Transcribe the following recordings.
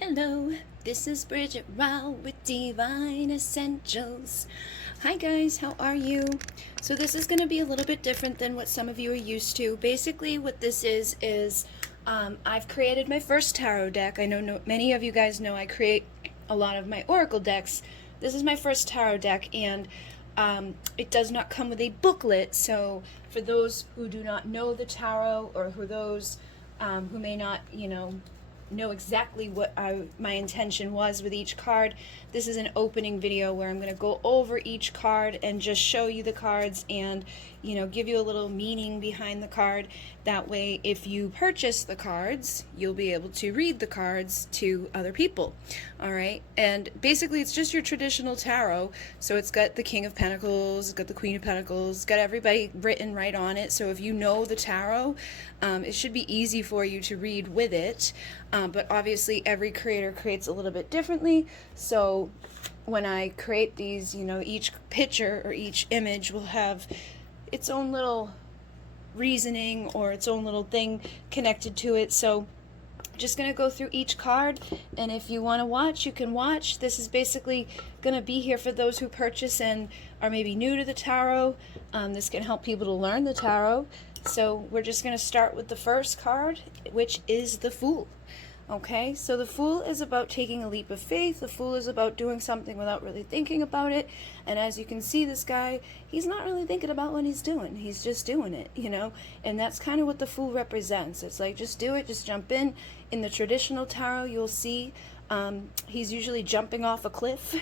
Hello, this is Bridget Rao with Divine Essentials. Hi guys, how are you? So this is going to be a little bit different than what some of you are used to. Basically what this is I've created my first tarot deck. I know many of you guys know I create a lot of my oracle decks. This is my first tarot deck, and it does not come with a booklet, so for those who do not know the tarot, or who those who may not, know exactly what my intention was with each card, this is an opening video where I'm going to go over each card and just show you the cards and give you a little meaning behind the card. That way, if you purchase the cards, you'll be able to read the cards to other people. All right, and basically it's just your traditional tarot. So it's got the King of Pentacles, it's got the Queen of Pentacles, it's got everybody written right on it. So if you know the tarot, it should be easy for you to read with it. But obviously every creator creates a little bit differently. So when I create these, each picture or each image will have its own little reasoning or its own little thing connected to it. So just going to go through each card, and if you want to watch, you can watch. This is basically going to be here for those who purchase and are maybe new to the tarot. This can help people to learn the tarot. So we're just going to start with the first card, which is the Fool. Okay, so the Fool is about taking a leap of faith. The Fool is about doing something without really thinking about it. And as you can see, this guy, he's not really thinking about what he's doing. He's just doing it, And that's kind of what the Fool represents. It's like, just do it, just jump in. In the traditional tarot, you'll see he's usually jumping off a cliff,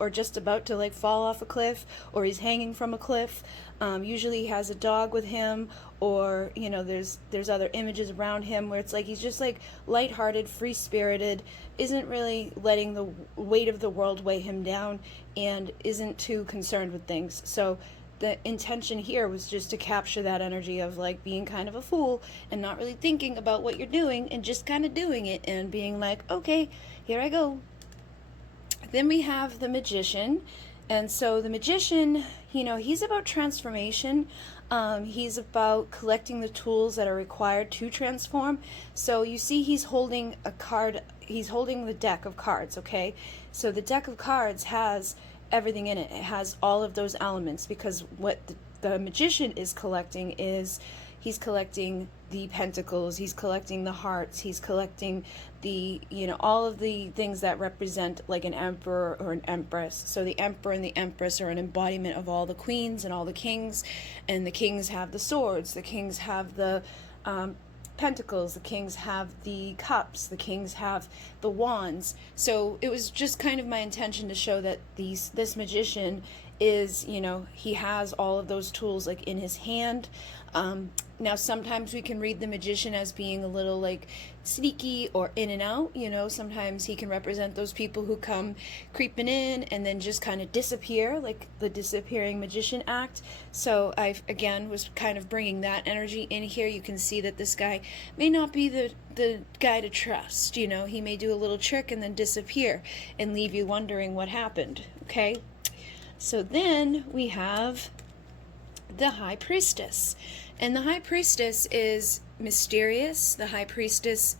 or just about to like fall off a cliff, or he's hanging from a cliff. Usually he has a dog with him, or there's other images around him where it's like he's just like lighthearted, free-spirited, isn't really letting the weight of the world weigh him down, and isn't too concerned with things. So the intention here was just to capture that energy of like being kind of a fool and not really thinking about what you're doing and just kind of doing it and being like, okay, here I go. Then we have the Magician. And so the Magician, he's about transformation. He's about collecting the tools that are required to transform. So you see he's holding a card, he's holding the deck of cards, okay? So the deck of cards has everything in it. It has all of those elements, because what the Magician is collecting is he's collecting the pentacles, he's collecting the hearts, he's collecting the, all of the things that represent like an emperor or an empress. So the emperor and the empress are an embodiment of all the queens and all the kings, and the kings have the swords, the kings have the pentacles, the kings have the cups, the kings have the wands. So it was just kind of my intention to show that this Magician is, he has all of those tools like in his hand. Now sometimes we can read the Magician as being a little like sneaky or in and out, sometimes he can represent those people who come creeping in and then just kind of disappear, like the disappearing magician act. So I again was kind of bringing that energy in here. You can see that this guy may not be the guy to trust, he may do a little trick and then disappear and leave you wondering what happened. Okay, so then we have the High Priestess. And the High Priestess is mysterious. The High Priestess,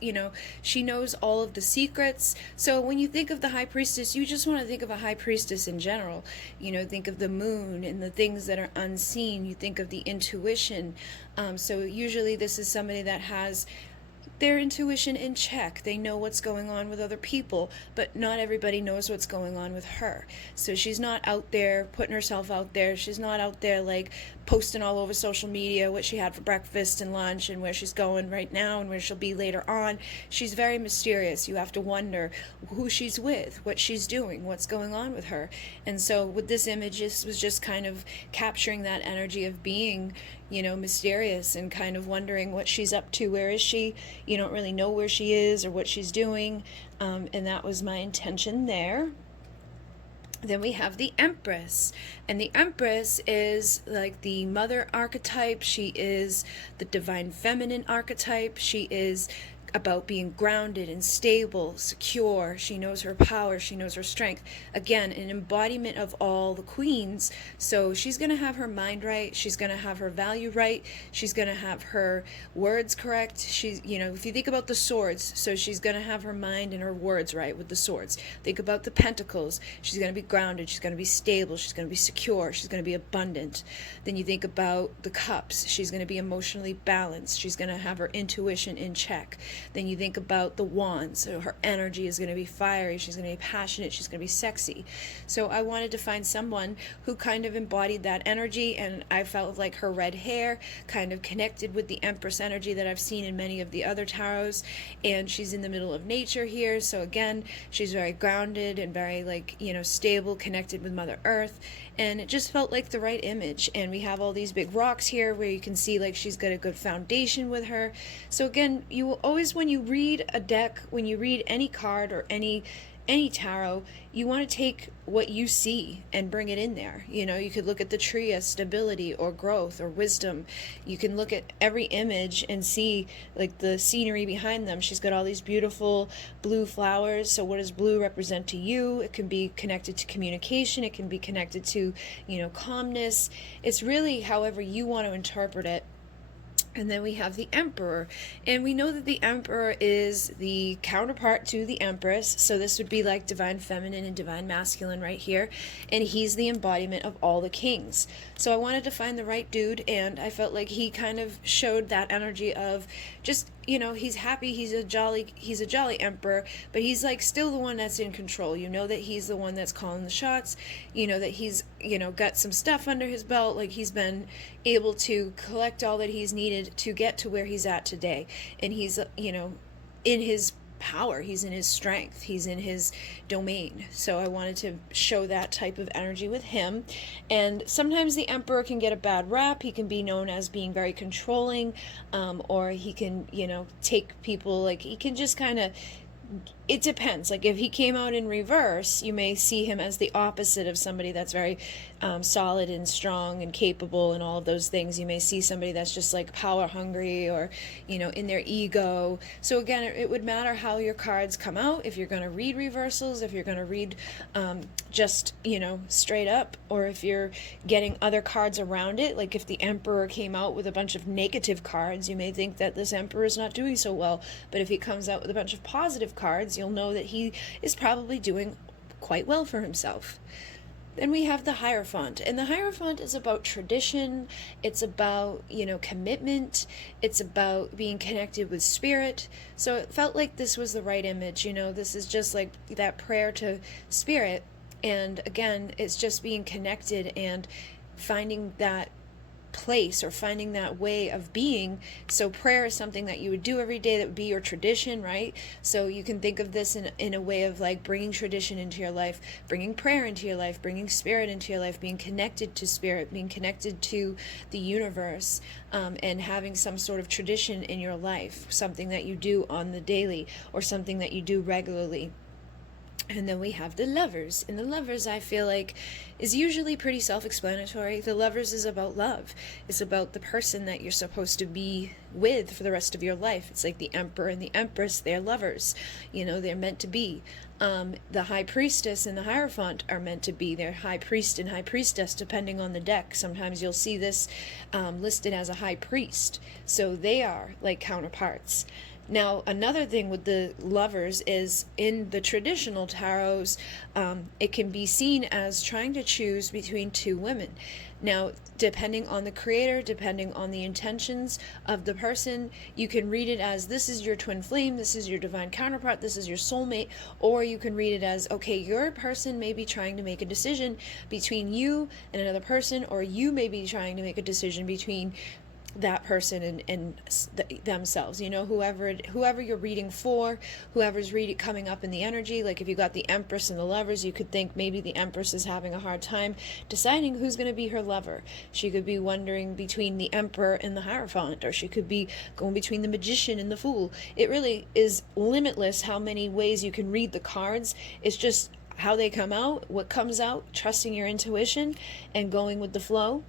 she knows all of the secrets. So when you think of the High Priestess, you just want to think of a High Priestess in general. Think of the moon and the things that are unseen. You think of the intuition. So usually this is somebody that has their intuition in check. They know what's going on with other people, but not everybody knows what's going on with her. So she's not out there putting herself out there. She's not out there like posting all over social media what she had for breakfast and lunch and where she's going right now and where she'll be later on. She's very mysterious. You have to wonder who she's with, what she's doing, what's going on with her. And so with this image, this was just kind of capturing that energy of being, mysterious and kind of wondering what she's up to. Where is she? You don't really know where she is or what she's doing. And that was my intention there. Then we have the Empress, and the Empress is like the mother archetype. She is the divine feminine archetype. She is about being grounded and stable, secure. She knows her power, she knows her strength. Again, an embodiment of all the queens. So she's going to have her mind right, she's going to have her value right, she's going to have her words correct. She's, you know, if you think about the swords, so she's going to have her mind and her words right with the swords. Think about the pentacles, she's going to be grounded, she's going to be stable, she's going to be secure, she's going to be abundant. Then you think about the cups, she's going to be emotionally balanced, she's going to have her intuition in check. Then you think about the wands, so her energy is going to be fiery, she's going to be passionate, she's going to be sexy. So I wanted to find someone who kind of embodied that energy, and I felt like her red hair kind of connected with the Empress energy that I've seen in many of the other tarots. And she's in the middle of nature here, so again, she's very grounded and very, like, you know, stable, connected with Mother Earth. And it just felt like the right image. And we have all these big rocks here where you can see like she's got a good foundation with her. So again, you will always, when you read a deck, when you read any card or any tarot, you want to take what you see and bring it in there. You know, you could look at the tree as stability or growth or wisdom. You can look at every image and see like the scenery behind them. She's got all these beautiful blue flowers. So what does blue represent to you? It can be connected to communication. It can be connected to, you know, calmness. It's really however you want to interpret it. And then we have the Emperor, and we know that the Emperor is the counterpart to the Empress, so this would be like divine feminine and divine masculine right here, and he's the embodiment of all the kings. So I wanted to find the right dude, and I felt like he kind of showed that energy of just, you know, he's happy, he's a jolly emperor, but he's like still the one that's in control. You know that he's the one that's calling the shots, you know that he's, you know, got some stuff under his belt, like he's been able to collect all that he's needed to get to where he's at today. And he's, you know, in his power, he's in his strength, he's in his domain. So I wanted to show that type of energy with him. And sometimes the Emperor can get a bad rap. He can be known as being very controlling, or he can, you know, take people, like he can just kind of, it depends. Like if he came out in reverse, you may see him as the opposite of somebody that's very solid and strong and capable and all of those things. You may see somebody that's just like power hungry or, you know, in their ego. So again, it would matter how your cards come out. If you're going to read reversals, if you're going to read just, you know, straight up, or if you're getting other cards around it. Like if the Emperor came out with a bunch of negative cards, you may think that this Emperor is not doing so well. But if he comes out with a bunch of positive cards, you'll know that he is probably doing quite well for himself. Then we have the Hierophant, and the Hierophant is about tradition, it's about, you know, commitment, it's about being connected with spirit. So it felt like this was the right image, you know, this is just like that prayer to spirit. And again, it's just being connected and finding that place or finding that way of being. So prayer is something that you would do every day, that would be your tradition, right? So you can think of this in a way of like bringing tradition into your life, bringing prayer into your life, bringing spirit into your life, being connected to spirit, being connected to the universe, and having some sort of tradition in your life, something that you do on the daily or something that you do regularly. And then we have the Lovers. And the Lovers, I feel like, is usually pretty self-explanatory. The Lovers is about love. It's about the person that you're supposed to be with for the rest of your life. It's like the Emperor and the Empress, they're lovers. You know, they're meant to be. The High Priestess and the Hierophant are meant to be. They're High Priest and High Priestess, depending on the deck. Sometimes you'll see this listed as a High Priest. So they are like counterparts. Now, another thing with the Lovers is in the traditional tarots, it can be seen as trying to choose between two women. Now, depending on the creator, depending on the intentions of the person, you can read it as this is your twin flame, this is your divine counterpart, this is your soulmate, or you can read it as, okay, your person may be trying to make a decision between you and another person, or you may be trying to make a decision between that person and themselves, you know, whoever you're reading for, whoever's coming up in the energy. Like if you got the Empress and the Lovers, you could think maybe the Empress is having a hard time deciding who's going to be her lover. She could be wondering between the Emperor and the Hierophant, or she could be going between the Magician and the Fool. It really is limitless how many ways you can read the cards. It's just how they come out, what comes out, trusting your intuition and going with the flow.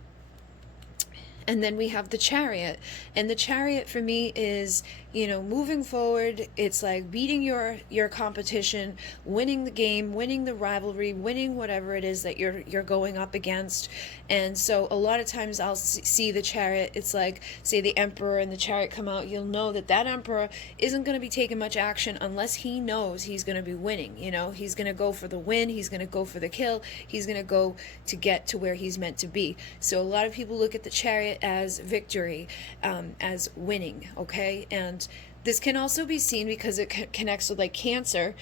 And then we have the Chariot. And the Chariot for me is you know, moving forward, it's like beating your competition, winning the game, winning the rivalry, winning whatever it is that you're going up against. And so a lot of times I'll see the Chariot, it's like, say the Emperor and the Chariot come out, you'll know that that Emperor isn't going to be taking much action unless he knows he's going to be winning. You know, he's going to go for the win, he's going to go for the kill, he's going to go to get to where he's meant to be. So a lot of people look at the Chariot as victory, as winning, okay? And this can also be seen because it connects with like Cancer,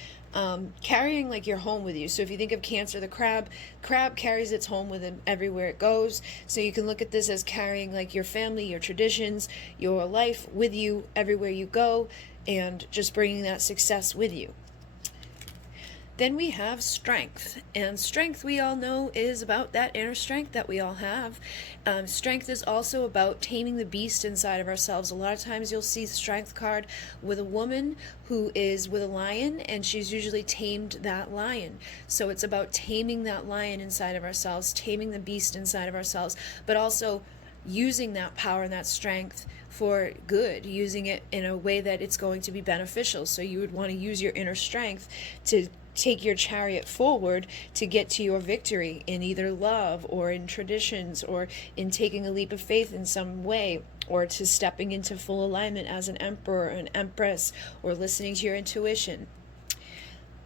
carrying like your home with you. So if you think of Cancer, the crab carries its home with him everywhere it goes. So you can look at this as carrying like your family, your traditions, your life with you everywhere you go, and just bringing that success with you. Then we have strength, and strength, we all know, is about that inner strength that we all have. Strength is also about taming the beast inside of ourselves. A lot of times you'll see the strength card with a woman who is with a lion, and she's usually tamed that lion. So it's about taming that lion inside of ourselves, taming the beast inside of ourselves, but also using that power and that strength for good, using it in a way that it's going to be beneficial. So you would want to use your inner strength to take your chariot forward to get to your victory in either love or in traditions or in taking a leap of faith in some way, or to stepping into full alignment as an emperor or an empress, or listening to your intuition.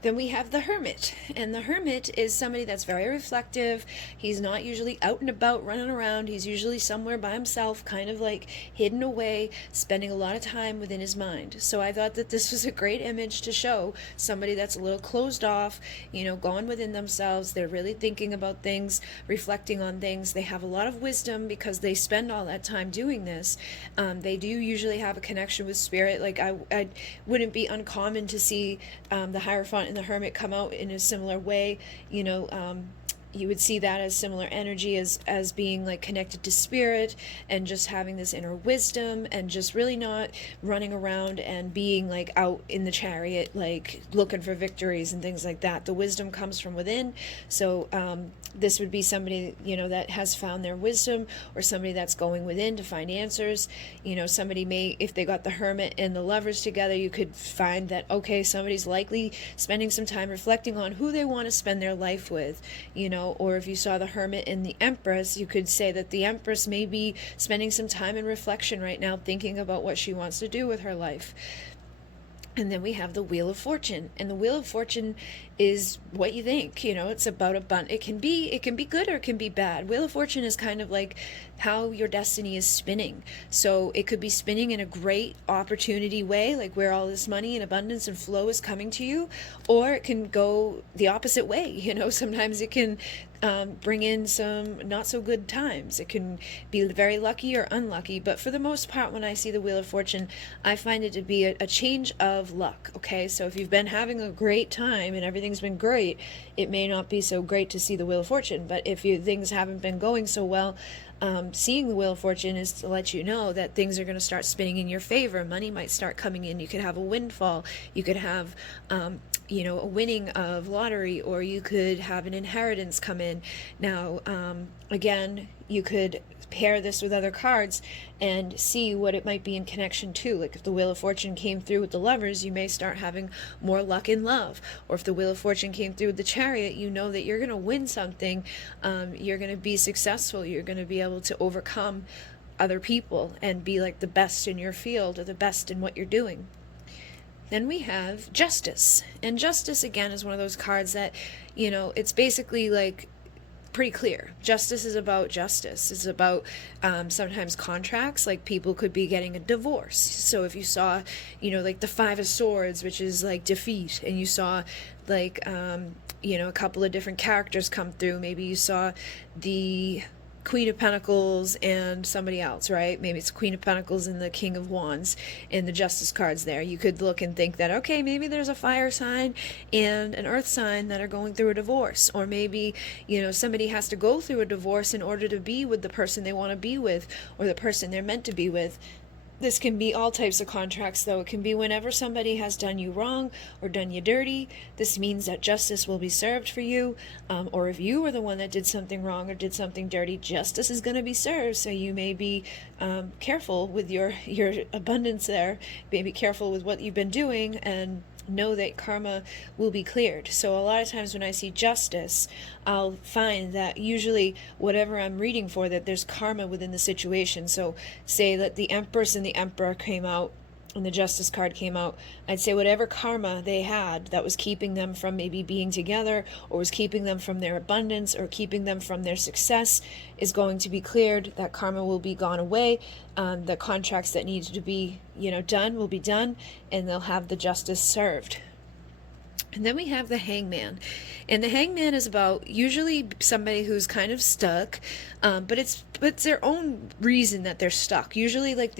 Then we have the Hermit, and the Hermit is somebody that's very reflective. He's not usually out and about running around. He's usually somewhere by himself, kind of like hidden away, spending a lot of time within his mind. So I thought that this was a great image to show somebody that's a little closed off, you know, gone within themselves. They're really thinking about things, reflecting on things. They have a lot of wisdom because they spend all that time doing this. They do usually have a connection with spirit. Like I wouldn't be uncommon to see the Hierophant and the Hermit come out in a similar way. You know, you would see that as similar energy as being like connected to spirit and just having this inner wisdom and just really not running around and being like out in the chariot like looking for victories and things like that. The wisdom comes from within. So this would be somebody, you know, that has found their wisdom, or somebody that's going within to find answers. You know, somebody may, if they got the Hermit and the Lovers together, you could find that, okay, somebody's likely spending some time reflecting on who they want to spend their life with, you know. Or if you saw the Hermit and the Empress, you could say that the Empress may be spending some time in reflection right now, thinking about what she wants to do with her life. And then we have the Wheel of Fortune, and the Wheel of Fortune is what you think. You know, it's about abundance. It can be good or it can be bad. Wheel of Fortune is kind of like how your destiny is spinning. So it could be spinning in a great opportunity way, like where all this money and abundance and flow is coming to you, or it can go the opposite way. You know, sometimes it can bring in some not so good times. It can be very lucky or unlucky, but for the most part, when I see the Wheel of Fortune, I find it to be a change of luck. Okay, so if you've been having a great time and everything's been great, it may not be so great to see the Wheel of Fortune. But if things haven't been going so well, seeing the Wheel of Fortune is to let you know that things are going to start spinning in your favor. Money might start coming in. You could have a windfall. You could have you know, a winning of lottery, or you could have an inheritance come in. Now, again, you could pair this with other cards and see what it might be in connection to. Like if the Wheel of Fortune came through with the Lovers, you may start having more luck in love. Or if the Wheel of Fortune came through with the Chariot, you know that you're going to win something. You're going to be successful. You're going to be able to overcome other people and be like the best in your field or the best in what you're doing. Then we have Justice. And Justice, again, is one of those cards that, you know, it's basically like pretty clear. Justice is about justice. It's about sometimes contracts, like people could be getting a divorce. So if you saw, you know, like the Five of Swords, which is like defeat, and you saw like, you know, a couple of different characters come through. Maybe you saw the Queen of Pentacles and somebody else, right? Maybe it's Queen of Pentacles and the King of Wands and the Justice cards there. You could look and think that, okay, maybe there's a fire sign and an earth sign that are going through a divorce. Or maybe, you know, somebody has to go through a divorce in order to be with the person they want to be with, or the person they're meant to be with. This can be all types of contracts, though. It can be whenever somebody has done you wrong or done you dirty. This means that justice will be served for you. Or if you were the one that did something wrong or did something dirty, justice is going to be served. So you may be careful with your abundance there. Be careful with what you've been doing, and know that karma will be cleared. So a lot of times when I see justice, I'll find that usually whatever I'm reading for, that there's karma within the situation. So say that the Empress and the Emperor came out and the Justice card came out, I'd say whatever karma they had that was keeping them from maybe being together, or was keeping them from their abundance, or keeping them from their success, is going to be cleared. That karma will be gone away. The contracts that need to be, done will be done, and they'll have the justice served. And then we have the Hangman. And the Hangman is about usually somebody who's kind of stuck, but it's their own reason that they're stuck. Usually, like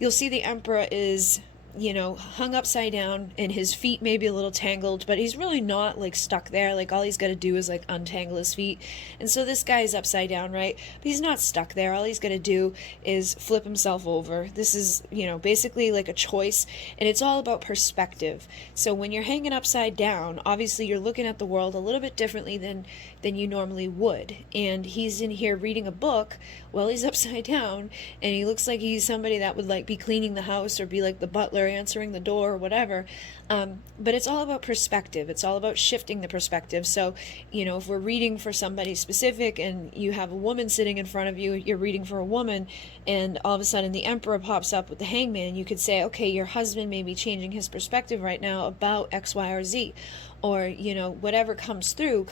you'll see the Emperor is, hung upside down, and his feet may be a little tangled, but he's really not like stuck there. Like all he's got to do is like untangle his feet. And so this guy is upside down, right? But he's not stuck there. All he's got to do is flip himself over. This is, basically like a choice, and it's all about perspective. So when you're hanging upside down, obviously you're looking at the world a little bit differently than you normally would. And he's in here reading a book while he's upside down, and he looks like he's somebody that would like be cleaning the house or be like the butler answering the door or whatever. But it's all about perspective. It's all about shifting the perspective. So, if we're reading for somebody specific and you have a woman sitting in front of you, you're reading for a woman, and all of a sudden the Emperor pops up with the Hangman, you could say, okay, your husband may be changing his perspective right now about X, Y, or Z. Or, whatever comes through.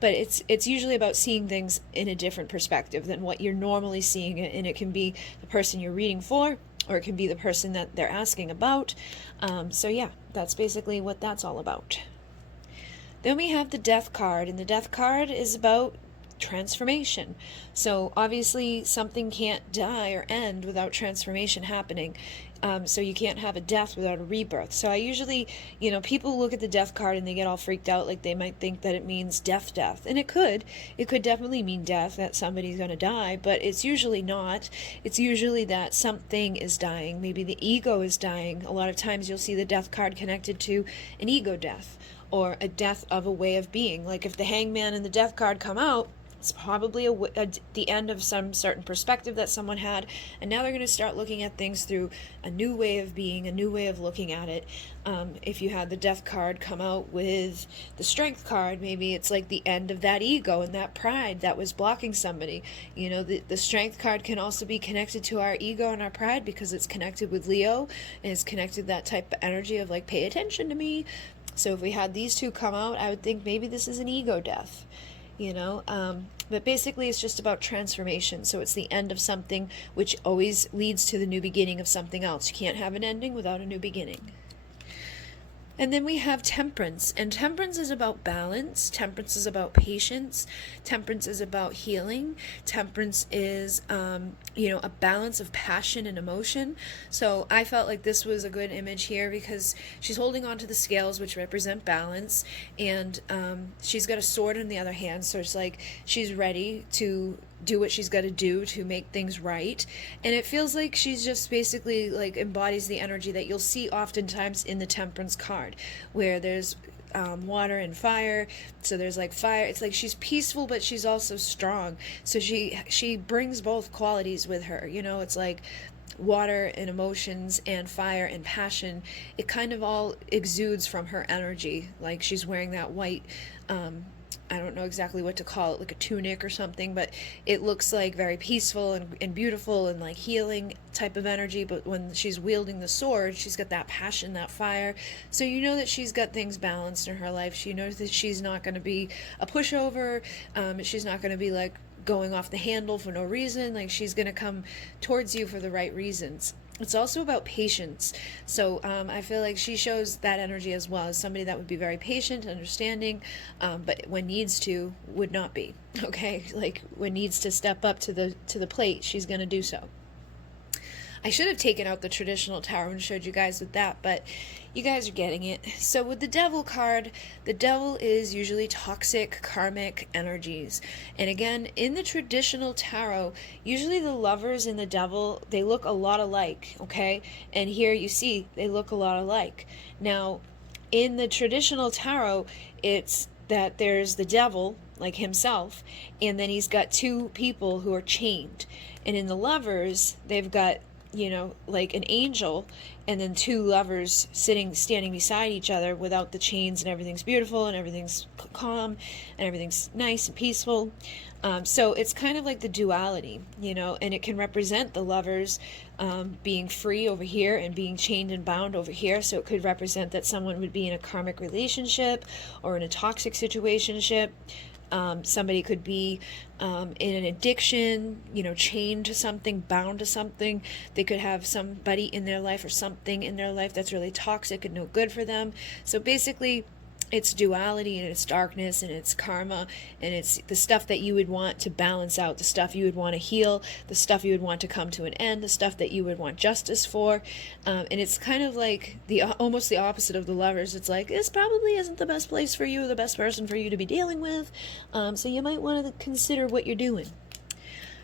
But it's usually about seeing things in a different perspective than what you're normally seeing it. And it can be the person you're reading for, or it can be the person that they're asking about. So yeah, that's basically what that's all about. Then we have the Death card, and the Death card is about transformation. So obviously something can't die or end without transformation happening. So you can't have a death without a rebirth. So I usually, people look at the Death card and they get all freaked out, like they might think that it means death. And it could definitely mean death, that somebody's going to die, but it's usually not. It's usually that something is dying. Maybe the ego is dying. A lot of times you'll see the Death card connected to an ego death, or a death of a way of being. Like if the Hangman and the Death card come out, it's probably the end of some certain perspective that someone had, and now they're going to start looking at things through a new way of being, a new way of looking at it. If you had the Death card come out with the Strength card, maybe it's like the end of that ego and that pride that was blocking somebody. The Strength card can also be connected to our ego and our pride, because it's connected with Leo, and it's connected to that type of energy of like, pay attention to me. So if we had these two come out, I would think maybe this is an ego death. But basically it's just about transformation. So it's the end of something, which always leads to the new beginning of something else. You can't have an ending without a new beginning. And then we have Temperance, and Temperance is about balance. Temperance is about patience. Temperance is about healing. Temperance is, a balance of passion and emotion. So I felt like this was a good image here, because she's holding on to the scales, which represent balance, and she's got a sword in the other hand. So it's like she's ready to do what she's got to do to make things right. And it feels like she's just basically like embodies the energy that you'll see oftentimes in the Temperance card, where there's water and fire. So there's like fire. It's like she's peaceful, but she's also strong. So she brings both qualities with her. It's like water and emotions and fire and passion. It kind of all exudes from her energy. Like she's wearing that white, I don't know exactly what to call it, like a tunic or something, but it looks like very peaceful and beautiful and like healing type of energy. But when she's wielding the sword, she's got that passion, that fire. So that she's got things balanced in her life. She knows that she's not going to be a pushover. She's not going to be like going off the handle for no reason. Like she's going to come towards you for the right reasons. It's also about patience. So I feel like she shows that energy as well, as somebody that would be very patient, understanding, but when needs to, would not be. Okay, like when needs to step up to the plate, she's going to do so. I should have taken out the traditional tarot and showed you guys with that, but you guys are getting it. So with the Devil card, the Devil is usually toxic, karmic energies. And again, in the traditional tarot, usually the Lovers and the Devil, they look a lot alike, okay? And here you see they look a lot alike. Now, in the traditional tarot, it's that there's the Devil, like himself, and then he's got two people who are chained. And in the Lovers, they've got, you know, like an angel and then two lovers standing beside each other without the chains, and everything's beautiful and everything's calm and everything's nice and peaceful. So it's kind of like the duality, you know, and it can represent the lovers being free over here and being chained and bound over here. So it could represent that someone would be in a karmic relationship or in a toxic situationship. Somebody could be in an addiction, you know, chained to something, bound to something. They could have somebody in their life or something in their life that's really toxic and no good for them. So basically, it's duality and it's darkness and it's karma, and it's the stuff that you would want to balance out, the stuff you would want to heal, the stuff you would want to come to an end, the stuff that you would want justice for. And it's kind of like almost the opposite of the Lovers. It's like, this probably isn't the best place for you, the best person for you to be dealing with. So you might want to consider what you're doing.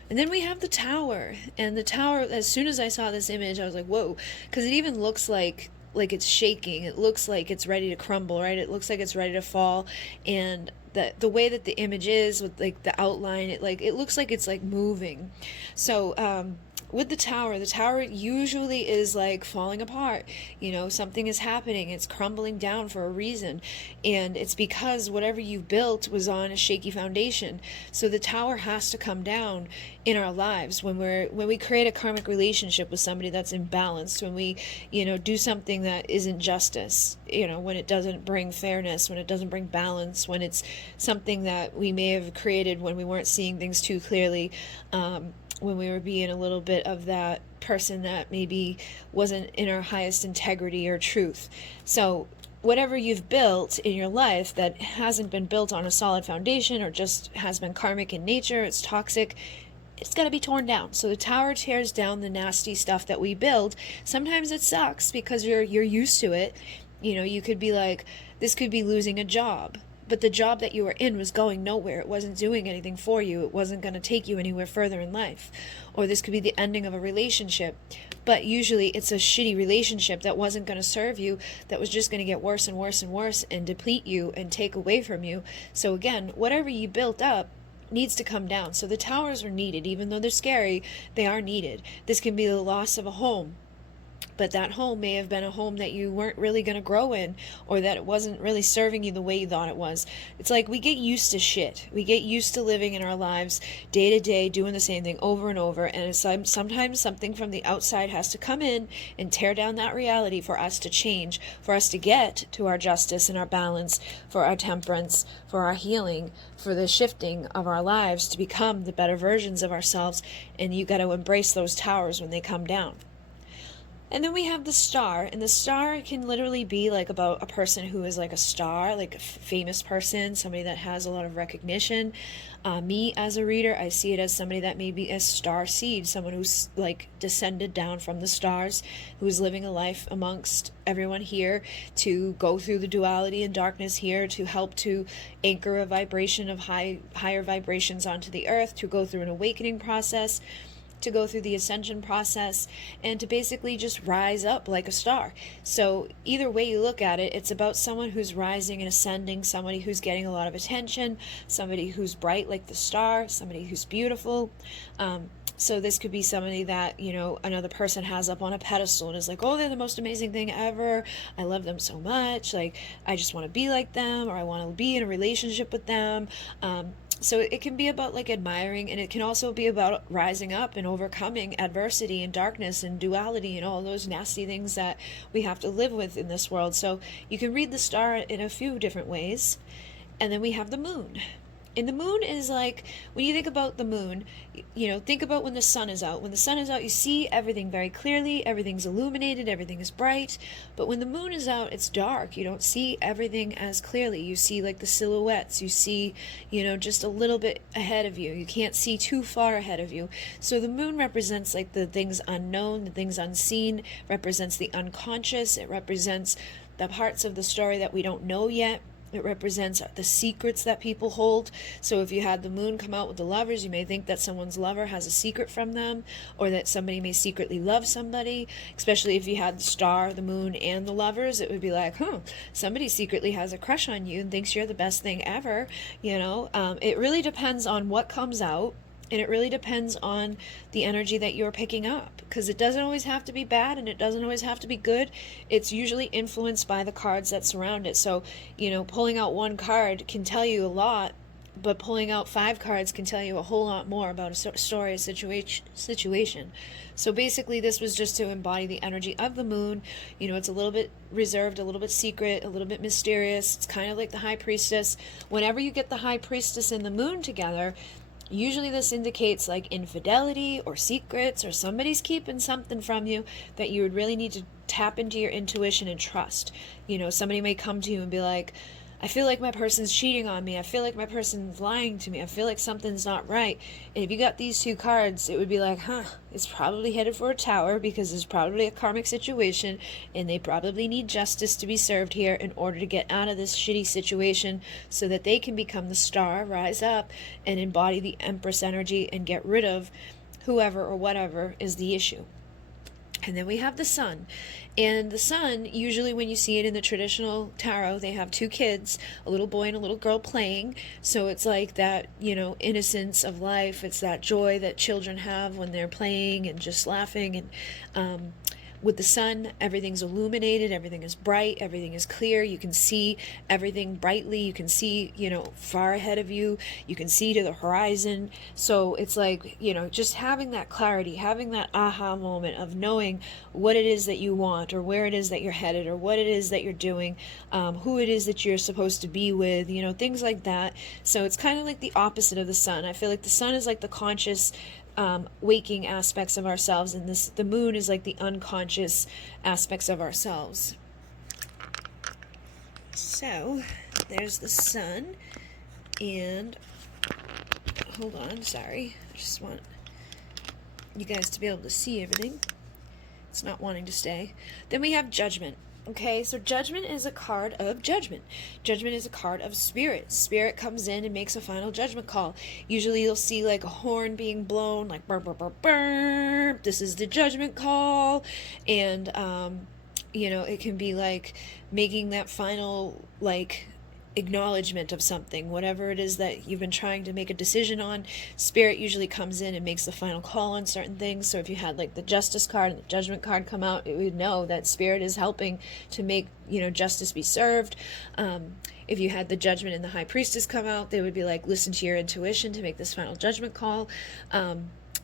And then we have the Tower. And the Tower, as soon as I saw this image, I was like, whoa, because it even looks like it's shaking. It looks like it's ready to crumble, right? It looks like it's ready to fall. And the way that the image is with like the outline, it looks like it's like moving. So with the Tower usually is like falling apart. You know, something is happening. It's crumbling down for a reason. And it's because whatever you built was on a shaky foundation. So the Tower has to come down in our lives when we create a karmic relationship with somebody that's imbalanced, when we, you know, do something that isn't justice, you know, when it doesn't bring fairness, when it doesn't bring balance, when it's something that we may have created when we weren't seeing things too clearly, when we were being a little bit of that person that maybe wasn't in our highest integrity or truth. So whatever you've built in your life that hasn't been built on a solid foundation or just has been karmic in nature, it's toxic, it's got to be torn down. So the Tower tears down the nasty stuff that we build. Sometimes it sucks because you're used to it. You know, you could be like, this could be losing a job. But the job that you were in was going nowhere. It wasn't doing anything for you. It wasn't going to take you anywhere further in life. Or this could be the ending of a relationship. But usually it's a shitty relationship that wasn't going to serve you, that was just going to get worse and worse and worse and deplete you and take away from you. So again, whatever you built up needs to come down. So the Towers are needed. Even though they're scary, they are needed. This can be the loss of a home. But that home may have been a home that you weren't really going to grow in, or that it wasn't really serving you the way you thought it was. It's like we get used to shit. We get used to living in our lives day to day, doing the same thing over and over. And it's sometimes something from the outside has to come in and tear down that reality for us to change, for us to get to our justice and our balance, for our temperance, for our healing, for the shifting of our lives to become the better versions of ourselves. And you got to embrace those towers when they come down. And then we have the Star, and the Star can literally be like about a person who is like a star, like a famous person, somebody that has a lot of recognition. Me as a reader, I see it as somebody that may be a star seed, someone who's like descended down from the stars, who's living a life amongst everyone here to go through the duality and darkness here, to help to anchor a vibration of higher vibrations onto the earth, to go through an awakening process, to go through the ascension process, and to basically just rise up like a star. So either way you look at it, it's about someone who's rising and ascending, somebody who's getting a lot of attention, somebody who's bright like the star, somebody who's beautiful. So this could be somebody that, you know, another person has up on a pedestal and is like, oh, they're the most amazing thing ever. I love them so much. Like, I just want to be like them, or I want to be in a relationship with them. So it can be about like admiring, and it can also be about rising up and overcoming adversity and darkness and duality and all those nasty things that we have to live with in this world. So you can read the Star in a few different ways. And then we have the Moon. And the moon is like, when you think about the moon, think about when the sun is out. When the sun is out, you see everything very clearly, everything's illuminated, everything is bright. But when the moon is out, it's dark. You don't see everything as clearly. You see like the silhouettes. You see, just a little bit ahead of you. You can't see too far ahead of you. So the moon represents like the things unknown, the things unseen, represents the unconscious. It represents the parts of the story that we don't know yet. It represents the secrets that people hold. So if you had the moon come out with the Lovers, you may think that someone's lover has a secret from them, or that somebody may secretly love somebody. Especially if you had the star, the moon, and the Lovers, it would be like, somebody secretly has a crush on you and thinks you're the best thing ever. It really depends on what comes out. And it really depends on the energy that you're picking up, because it doesn't always have to be bad and it doesn't always have to be good. It's usually influenced by the cards that surround it. So, pulling out one card can tell you a lot, but pulling out 5 cards can tell you a whole lot more about a story, a situation. So basically this was just to embody the energy of the moon. It's a little bit reserved, a little bit secret, a little bit mysterious. It's kind of like the High Priestess. Whenever you get the High Priestess and the moon together, usually this indicates like infidelity or secrets, or somebody's keeping something from you that you would really need to tap into your intuition and trust. Somebody may come to you and be like, I feel like my person's cheating on me. I feel like my person's lying to me. I feel like something's not right. And if you got these 2 cards, it would be like, it's probably headed for a tower, because there's probably a karmic situation and they probably need justice to be served here in order to get out of this shitty situation so that they can become the star, rise up, and embody the Empress energy and get rid of whoever or whatever is the issue. And then we have the sun. And the sun, usually when you see it in the traditional tarot, they have 2 kids, a little boy and a little girl playing. So it's like that, innocence of life. It's that joy that children have when they're playing and just laughing. And with the sun, everything's illuminated, everything is bright, everything is clear. You can see everything brightly. You can see, far ahead of you. You can see to the horizon. So it's like, just having that clarity, having that aha moment of knowing what it is that you want, or where it is that you're headed, or what it is that you're doing, who it is that you're supposed to be with, things like that. So it's kind of like the opposite of the sun. I feel like the sun is like the conscious, waking aspects of ourselves, and the moon is like the unconscious aspects of ourselves. So there's the sun, and hold on, sorry, I just want you guys to be able to see everything. It's not wanting to stay. Then we have Judgment. Okay, so Judgment is a card of judgment. Judgment is a card of spirit. Spirit comes in and makes a final judgment call. Usually you'll see like a horn being blown, like burr, burr, burr, burr. This is the judgment call. And, it can be like making that final, like, acknowledgement of something, whatever it is that you've been trying to make a decision on. Spirit usually comes in and makes the final call on certain things. So if you had like the Justice card and the Judgment card come out, it would know that Spirit is helping to make justice be served. If you had the Judgment and the High Priestess come out, they would be like, listen to your intuition to make this final judgment call.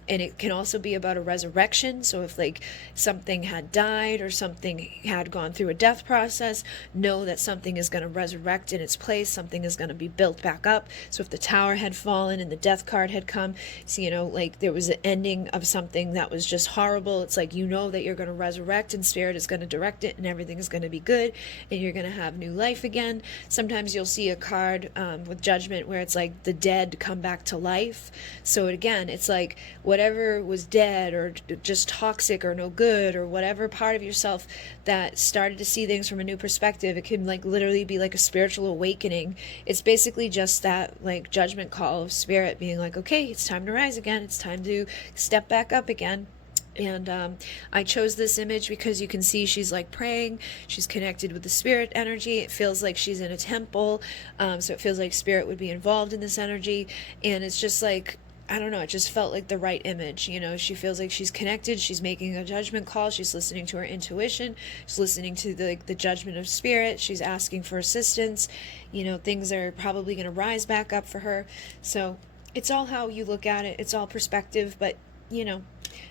And it can also be about a resurrection. So if like something had died or something had gone through a death process, know that something is going to resurrect in its place. Something is going to be built back up. So if the tower had fallen and the death card had come, so, like there was an ending of something that was just horrible. It's like, that you're going to resurrect and Spirit is going to direct it and everything is going to be good and you're going to have new life again. Sometimes you'll see a card with Judgment where it's like the dead come back to life. So again, it's like whatever was dead or just toxic or no good, or whatever part of yourself that started to see things from a new perspective, it can like literally be like a spiritual awakening. It's basically just that like judgment call of Spirit being like, okay, it's time to rise again. It's time to step back up again. And I chose this image because you can see she's like praying. She's connected with the spirit energy. It feels like she's in a temple. So it feels like Spirit would be involved in this energy. And it's just like, I don't know, it just felt like the right image. She feels like she's connected. She's making a judgment call. She's listening to her intuition. She's listening to the judgment of Spirit. She's asking for assistance. Things are probably going to rise back up for her. So it's all how you look at it. It's all perspective. But,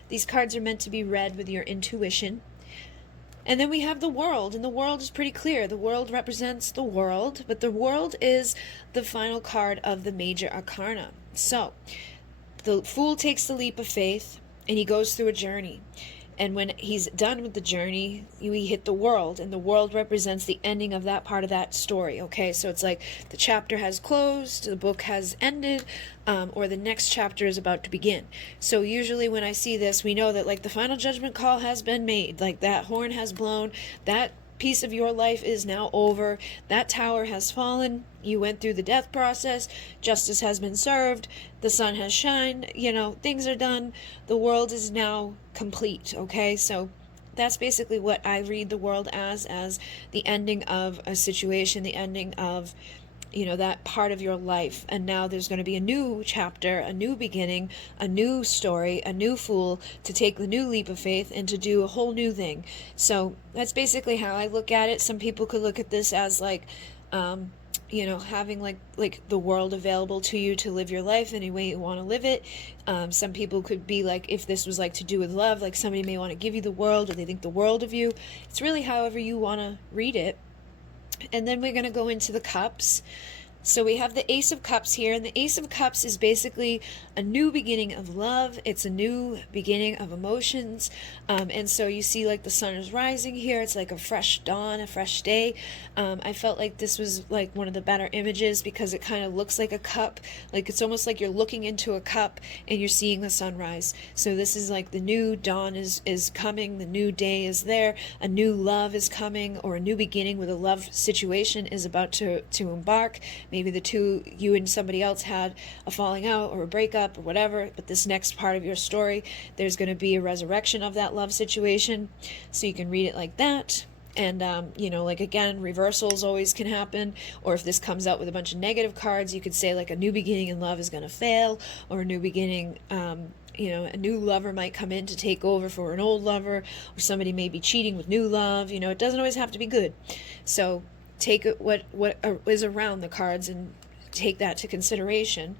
these cards are meant to be read with your intuition. And then we have the world, and the world is pretty clear. The world represents the world, but the world is the final card of the major arcana. So the fool takes the leap of faith, and he goes through a journey. And when he's done with the journey, we hit the world, and the world represents the ending of that part of that story, okay? So it's like the chapter has closed, the book has ended, or the next chapter is about to begin. So usually when I see this, we know that like the final judgment call has been made, like that horn has blown, that piece of your life is now over, that tower has fallen, you went through the death process, justice has been served, the sun has shined, you know, things are done, the world is now complete, okay? So that's basically what I read the world as the ending of a situation, the ending of, you know, that part of your life. And now there's going to be a new chapter, a new beginning, a new story, a new fool to take the new leap of faith and to do a whole new thing. So that's basically how I look at it. Some people could look at this as like, you know, having like the world available to you to live your life any way you want to live it. Some people could be like, if this was like to do with love, like somebody may want to give you the world, or they think the world of you. It's really however you want to read it. And then we're going to go into the cups. So we have the Ace of Cups here, and the Ace of Cups is basically a new beginning of love. It's a new beginning of emotions. And so you see like the sun is rising here. It's like a fresh dawn, a fresh day. I felt like this was like one of the better images because it kind of looks like a cup. Like it's almost like you're looking into a cup and you're seeing the sunrise. So this is like the new dawn is coming. The new day is there. A new love is coming, or a new beginning with a love situation is about to embark. Maybe the two, you and somebody else had a falling out or a breakup or whatever, but this next part of your story, there's going to be a resurrection of that love situation. So you can read it like that. And, you know, like again, reversals always can happen. Or if this comes out with a bunch of negative cards, you could say like a new beginning in love is going to fail, or a new beginning, you know, a new lover might come in to take over for an old lover, or somebody may be cheating with new love. You know, it doesn't always have to be good. So take what is around the cards and take that to consideration.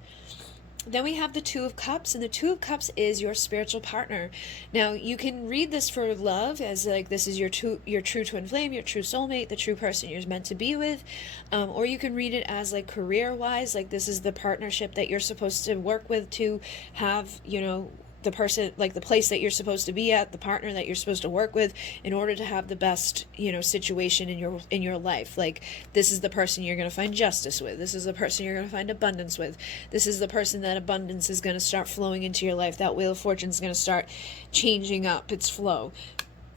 Then we have the Two of Cups, and the Two of Cups is your spiritual partner. Now, you can read this for love as like this is your true twin flame, your true soulmate, the true person you're meant to be with, or you can read it as like career-wise, like this is the partnership that you're supposed to work with to have, you know, the person, like the place that you're supposed to be at, the partner that you're supposed to work with in order to have the best, you know, situation in your life. Like this is the person you're going to find justice with. This is the person you're going to find abundance with. This is the person that abundance is going to start flowing into your life. That Wheel of Fortune is going to start changing up its flow.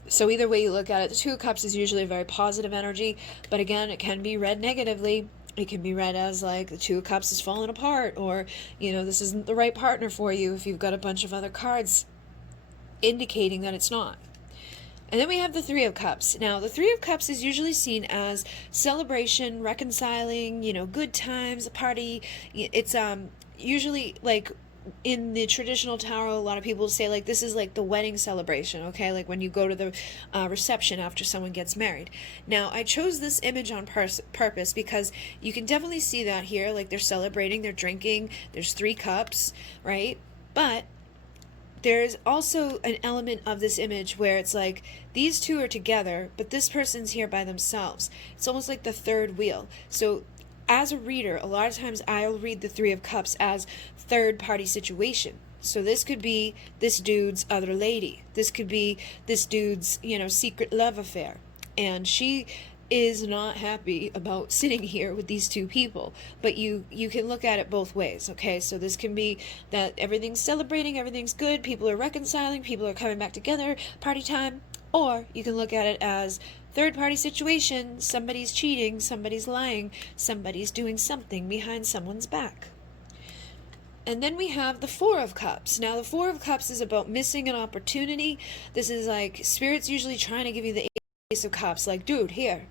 So either way you look at it, the Two of Cups is usually a very positive energy, but again, it can be read negatively. It can be read as like the Two of Cups is falling apart, or, you know, this isn't the right partner for you if you've got a bunch of other cards indicating that it's not. And then we have the Three of Cups. Now, the Three of Cups is usually seen as celebration, reconciling, you know, good times, a party. It's usually like in the traditional tarot, a lot of people say like this is like the wedding celebration, okay, like when you go to the reception after someone gets married. Now I chose this image on purpose because you can definitely see that here, like they're celebrating, they're drinking, there's 3 cups, right? But there's also an element of this image where it's like these two are together, but this person's here by themselves. It's almost like the third wheel. So as a reader, a lot of times I'll read the Three of Cups as third-party situation. So this could be this dude's other lady. This could be this dude's, you know, secret love affair. And she is not happy about sitting here with these two people. But you can look at it both ways, okay? So this can be that everything's celebrating, everything's good, people are reconciling, people are coming back together, party time. Or you can look at it as third-party situation, somebody's cheating, somebody's lying, somebody's doing something behind someone's back. And then we have the Four of Cups. Now, the Four of Cups is about missing an opportunity. This is like Spirit's usually trying to give you the Ace of Cups. Like, dude, here,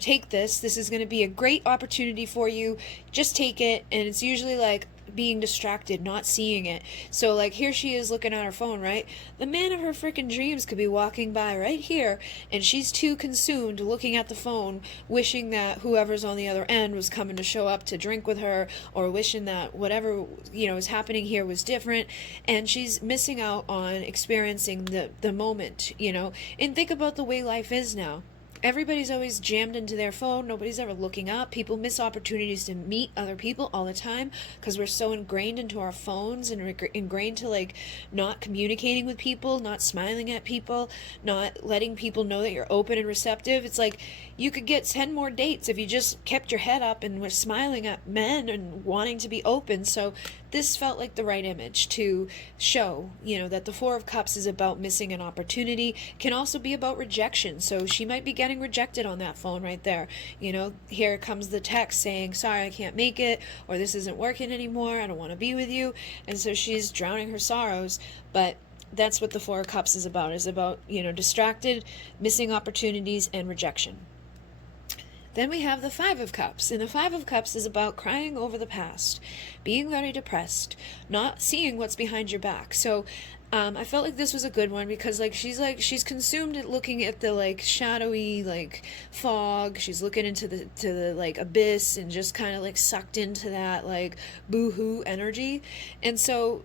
take this. This is going to be a great opportunity for you. Just take it. And it's usually like, being distracted, not seeing it. So like here she is looking at her phone, right? The man of her freaking dreams could be walking by right here, and she's too consumed looking at the phone, wishing that whoever's on the other end was coming to show up to drink with her, or wishing that whatever, is happening here was different, and she's missing out on experiencing the moment. And think about the way life is now. Everybody's always jammed into their phone. Nobody's ever looking up. People miss opportunities to meet other people all the time because we're so ingrained into our phones and ingrained to like not communicating with people, not smiling at people, not letting people know that you're open and receptive. It's like you could get 10 more dates if you just kept your head up and were smiling at men and wanting to be open. So this felt like the right image to show, that the Four of Cups is about missing an opportunity, can also be about rejection. So she might be getting rejected on that phone right there. Here comes the text saying, sorry, I can't make it, or this isn't working anymore, I don't want to be with you. And so she's drowning her sorrows. But that's what the Four of Cups is about, distracted, missing opportunities, and rejection. Then we have the Five of Cups, and the Five of Cups is about crying over the past, being very depressed, not seeing what's behind your back. So I felt like this was a good one because she's consumed at looking at the shadowy fog. She's looking into the abyss and just kind of sucked into that boohoo energy. And so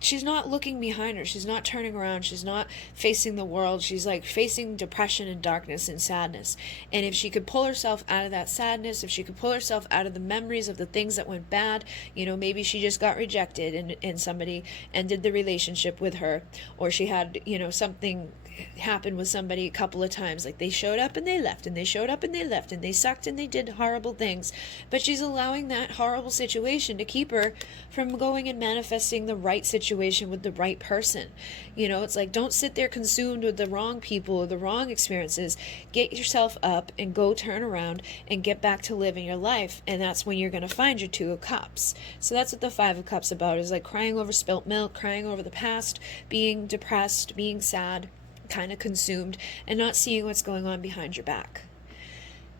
she's not looking behind her. She's not turning around. She's not facing the world. She's facing depression and darkness and sadness. And if she could pull herself out of that sadness, if she could pull herself out of the memories of the things that went bad, maybe she just got rejected and somebody ended the relationship with her, or she had, something happened with somebody a couple of times, they showed up and they left, and they showed up and they left, and they sucked and they did horrible things. But she's allowing that horrible situation to keep her from going and manifesting the right situation with the right person. It's don't sit there consumed with the wrong people or the wrong experiences. Get yourself up and go turn around and get back to living your life, and that's when you're going to find your Two of Cups. So that's what the Five of Cups about, is crying over spilt milk, crying over the past, being depressed, being sad, kind of consumed, and not seeing what's going on behind your back.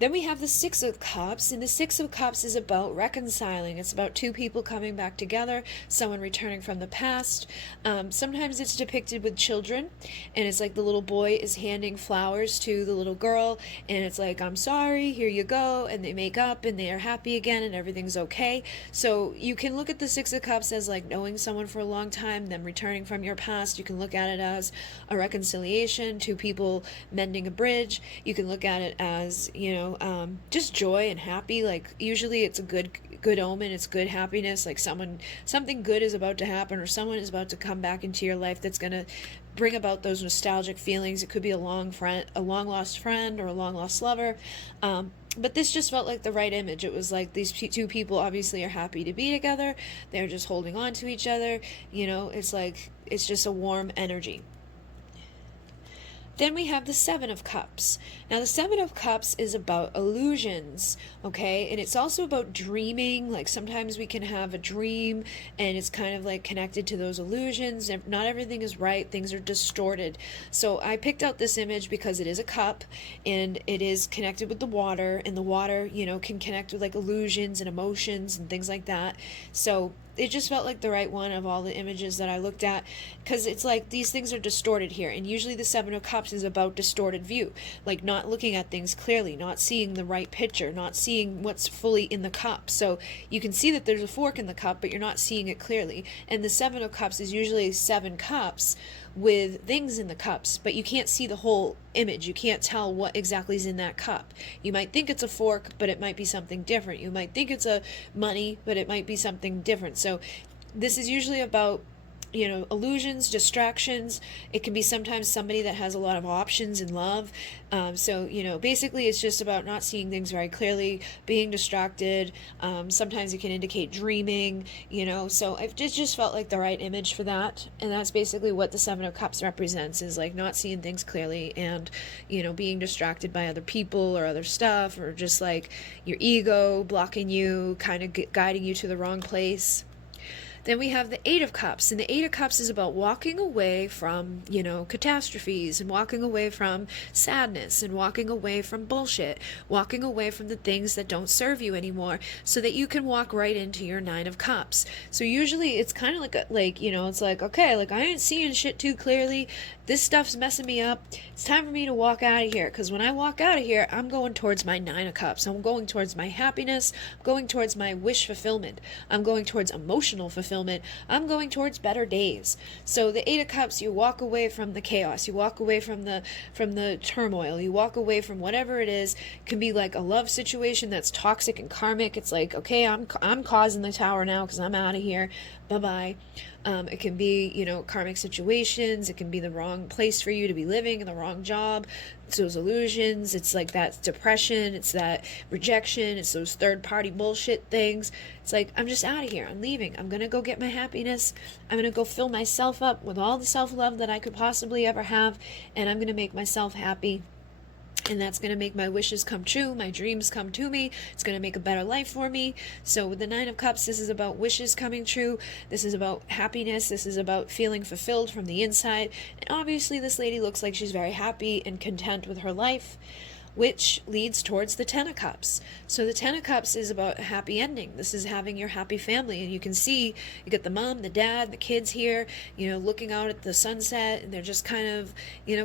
Then we have the Six of Cups, and the Six of Cups is about reconciling. It's about two people coming back together, someone returning from the past. Sometimes it's depicted with children, and it's the little boy is handing flowers to the little girl, and it's I'm sorry, here you go, and they make up, and they are happy again, and everything's okay. So you can look at the Six of Cups as knowing someone for a long time, them returning from your past. You can look at it as a reconciliation, two people mending a bridge. You can look at it as, just joy and happy. Usually it's a good omen. It's good happiness. Something good is about to happen, or someone is about to come back into your life that's going to bring about those nostalgic feelings. It could be a long lost friend, or a long lost lover. But this just felt like the right image. It was these two people obviously are happy to be together. They're just holding on to each other. It's just a warm energy. Then we have the Seven of Cups. Now, the Seven of Cups is about illusions, okay? And it's also about dreaming. Sometimes we can have a dream, and it's kind of connected to those illusions. And not everything is right. Things are distorted. So I picked out this image because it is a cup, and it is connected with the water. And the water, can connect with illusions and emotions and things like that. So it just felt like the right one of all the images that I looked at, because it's these things are distorted here, and usually the Seven of Cups is about distorted view, not looking at things clearly, not seeing the right picture, not seeing what's fully in the cup. So you can see that there's a fork in the cup, but you're not seeing it clearly. And the Seven of Cups is usually 7 cups with things in the cups, but you can't see the whole image. You can't tell what exactly is in that cup. You might think it's a fork, but it might be something different. You might think it's a money, but it might be something different. So this is usually about illusions, distractions. It can be sometimes somebody that has a lot of options in love. Basically it's just about not seeing things very clearly, being distracted. Sometimes it can indicate dreaming, so it just felt like the right image for that. And that's basically what the Seven of Cups represents, is not seeing things clearly, and, being distracted by other people or other stuff, or just your ego blocking you, kind of guiding you to the wrong place. Then we have the Eight of Cups, and the Eight of Cups is about walking away from, catastrophes, and walking away from sadness, and walking away from bullshit, walking away from the things that don't serve you anymore, so that you can walk right into your Nine of Cups. So usually it's kind of it's like, okay, like I ain't seeing shit too clearly. This stuff's messing me up. It's time for me to walk out of here, because when I walk out of here, I'm going towards my Nine of Cups. I'm going towards my happiness. I'm going towards my wish fulfillment. I'm going towards emotional fulfillment. I'm going towards better days. So the Eight of Cups, you walk away from the chaos. You walk away from the turmoil. You walk away from whatever it is. It can be like a love situation that's toxic and karmic. It's like, okay, I'm causing the tower now because I'm out of here. Bye-bye. It can be, karmic situations. It can be the wrong place for you to be living, and the wrong job. It's those illusions. It's like that depression. It's that rejection. It's those third-party bullshit things. It's like, I'm just out of here. I'm leaving. I'm going to go get my happiness. I'm going to go fill myself up with all the self-love that I could possibly ever have, and I'm going to make myself happy. And that's going to make my wishes come true, my dreams come to me. It's going to make a better life for me. So with the Nine of Cups, this is about wishes coming true. This is about happiness. This is about feeling fulfilled from the inside. And obviously this lady looks like she's very happy and content with her life, which leads towards the Ten of Cups. So the Ten of Cups is about a happy ending. This is having your happy family. And you can see, you get the mom, the dad, the kids here, looking out at the sunset, and they're just kind of,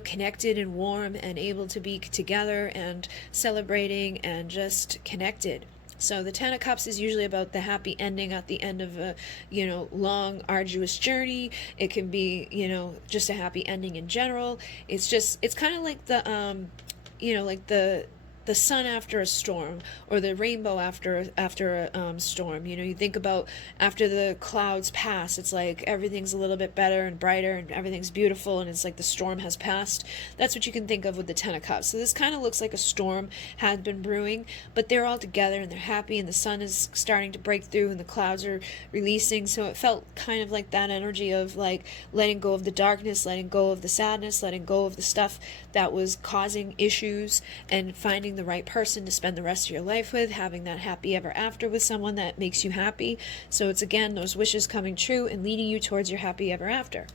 connected and warm and able to be together and celebrating and just connected. So the Ten of Cups is usually about the happy ending at the end of a, long, arduous journey. It can be, just a happy ending in general. It's kind of like like the sun after a storm, or the rainbow after a storm. You think about after the clouds pass, it's like everything's a little bit better and brighter and everything's beautiful, and it's like the storm has passed. That's what you can think of with the Ten of Cups. So this kind of looks like a storm had been brewing, but they're all together and they're happy, and the sun is starting to break through and the clouds are releasing. So it felt kind of like that energy of like letting go of the darkness, letting go of the sadness, letting go of the stuff that was causing issues, and finding the right person to spend the rest of your life with, having that happy ever after with someone that makes you happy. So it's again those wishes coming true and leading you towards your happy ever after.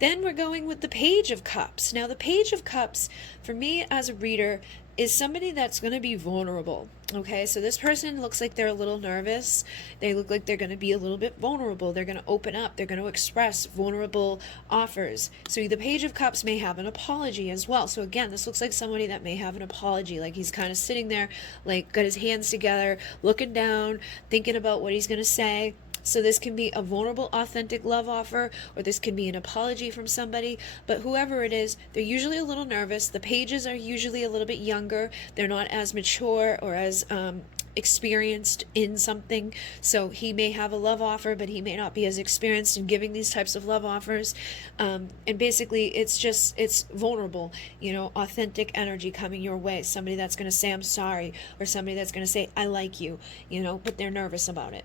Then we're going with the Page of Cups. Now the Page of Cups, for me as a reader, is somebody that's going to be vulnerable. Okay, so this person looks like they're a little nervous. They look like they're going to be a little bit vulnerable. They're going to open up. They're going to express vulnerable offers. So the Page of Cups may have an apology as well. So again, this looks like somebody that may have an apology. Like he's kind of sitting there, like got his hands together, looking down, thinking about what he's going to say. So this can be a vulnerable, authentic love offer, or this can be an apology from somebody. But whoever it is, they're usually a little nervous. The pages are usually a little bit younger. They're not as mature or as experienced in something. So he may have a love offer, but he may not be as experienced in giving these types of love offers. And basically, it's vulnerable, authentic energy coming your way. Somebody that's going to say, I'm sorry, or somebody that's going to say, I like you, but they're nervous about it.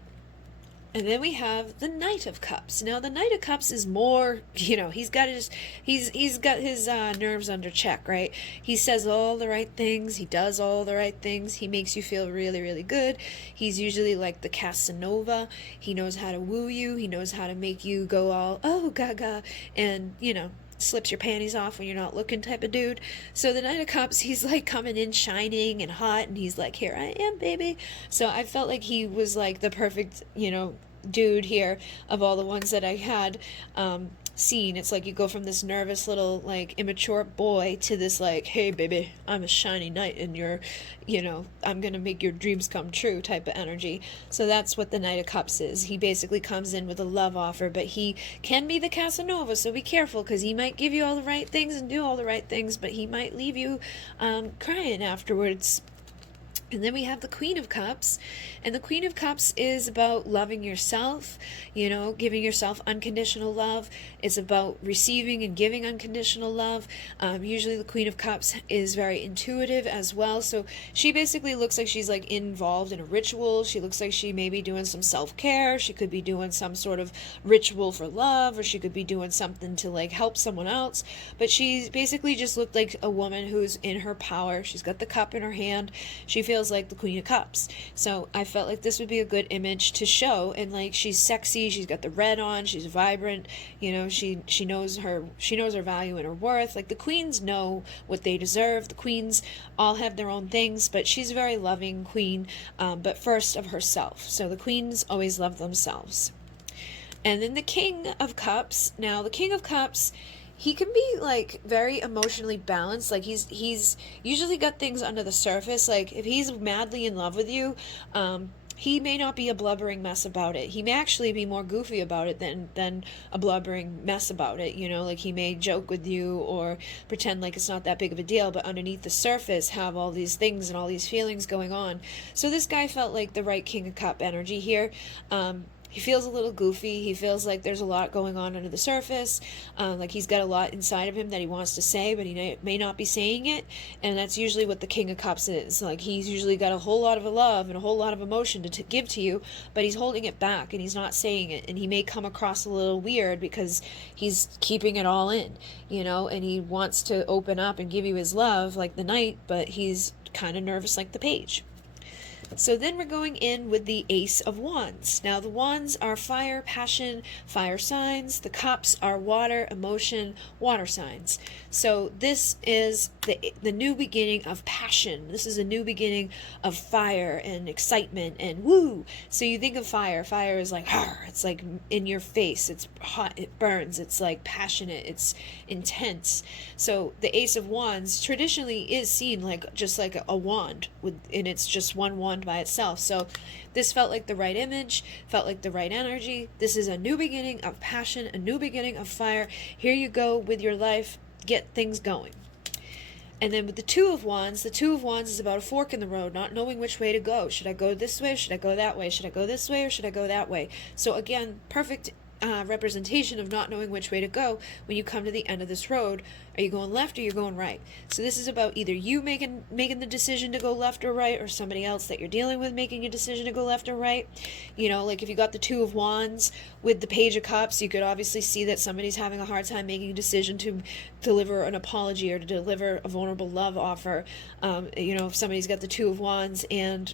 And then we have the Knight of Cups. Now the Knight of Cups is more, he's got his nerves under check, right? He says all the right things. He does all the right things. He makes you feel really, really good. He's usually like the Casanova. He knows how to woo you. He knows how to make you go all, oh, gaga, and, slips your panties off when you're not looking type of dude. So the Knight of Cups, he's like coming in shining and hot, and he's like, here I am, baby. So I felt like he was like the perfect, dude here of all the ones that I had seen. It's like you go from this nervous little like immature boy to this like, hey baby, I'm a shiny knight and you're, I'm gonna make your dreams come true type of energy. So that's what the Knight of Cups is. He basically comes in with a love offer, but he can be the Casanova, so be careful, because he might give you all the right things and do all the right things, but he might leave you crying afterwards. And then we have the Queen of Cups, and the Queen of Cups is about loving yourself, giving yourself unconditional love. It's about receiving and giving unconditional love. Usually the Queen of Cups is very intuitive as well, so she basically looks like she's like involved in a ritual. She looks like she may be doing some self-care. She could be doing some sort of ritual for love, or she could be doing something to like help someone else, but she's basically just looked like a woman who's in her power. She's got the cup in her hand. She feels feels like the Queen of Cups. So I felt like this would be a good image to show. And like, she's sexy, she's got the red on, she's vibrant, you know, she knows her value and her worth. Like, the queens know what they deserve. The queens all have their own things, but she's a very loving queen, but first of herself. So the queens always love themselves. And then the King of Cups. Now, the King of Cups, he can be like very emotionally balanced. Like, he's usually got things under the surface. Like, if he's madly in love with you, he may not be a blubbering mess about it. He may actually be more goofy about it than a blubbering mess about it. You know, like, he may joke with you or pretend like it's not that big of a deal, but underneath the surface have all these things and all these feelings going on. So this guy felt like the right King of Cup energy here. He feels a little goofy. He feels like there's a lot going on under the surface. Like, he's got a lot inside of him that he wants to say, but he may not be saying it. And that's usually what the King of Cups is. Like, he's usually got a whole lot of love and a whole lot of emotion to give to you, but he's holding it back and he's not saying it. And he may come across a little weird because he's keeping it all in, you know, and he wants to open up and give you his love like the Knight, but he's kind of nervous like the Page. So then we're going in with the Ace of Wands. Now, the Wands are fire, passion, fire signs. The Cups are water, emotion, water signs. So this is the new beginning of passion. This is a new beginning of fire and excitement and woo. So you think of fire. Fire is like, it's like in your face. It's hot. It burns. It's like passionate. It's intense. So the Ace of Wands traditionally is seen like just like a wand, and it's just one wand by itself. So this felt like the right image, felt like the right energy. This is a new beginning of passion, a new beginning of fire. Here you go with your life. Get things going. And then with the Two of Wands, the Two of Wands is about a fork in the road, not knowing which way to go. Should I go this way? Should I go that way? Should I go this way or should I go that way? So again, perfect representation of not knowing which way to go when you come to the end of this road. Are you going left or you're going right? So this is about either you making the decision to go left or right, or somebody else that you're dealing with making a decision to go left or right. You know, like if you got the Two of Wands with the Page of Cups, you could obviously see that somebody's having a hard time making a decision to deliver an apology or to deliver a vulnerable love offer. You know, if somebody's got the Two of Wands and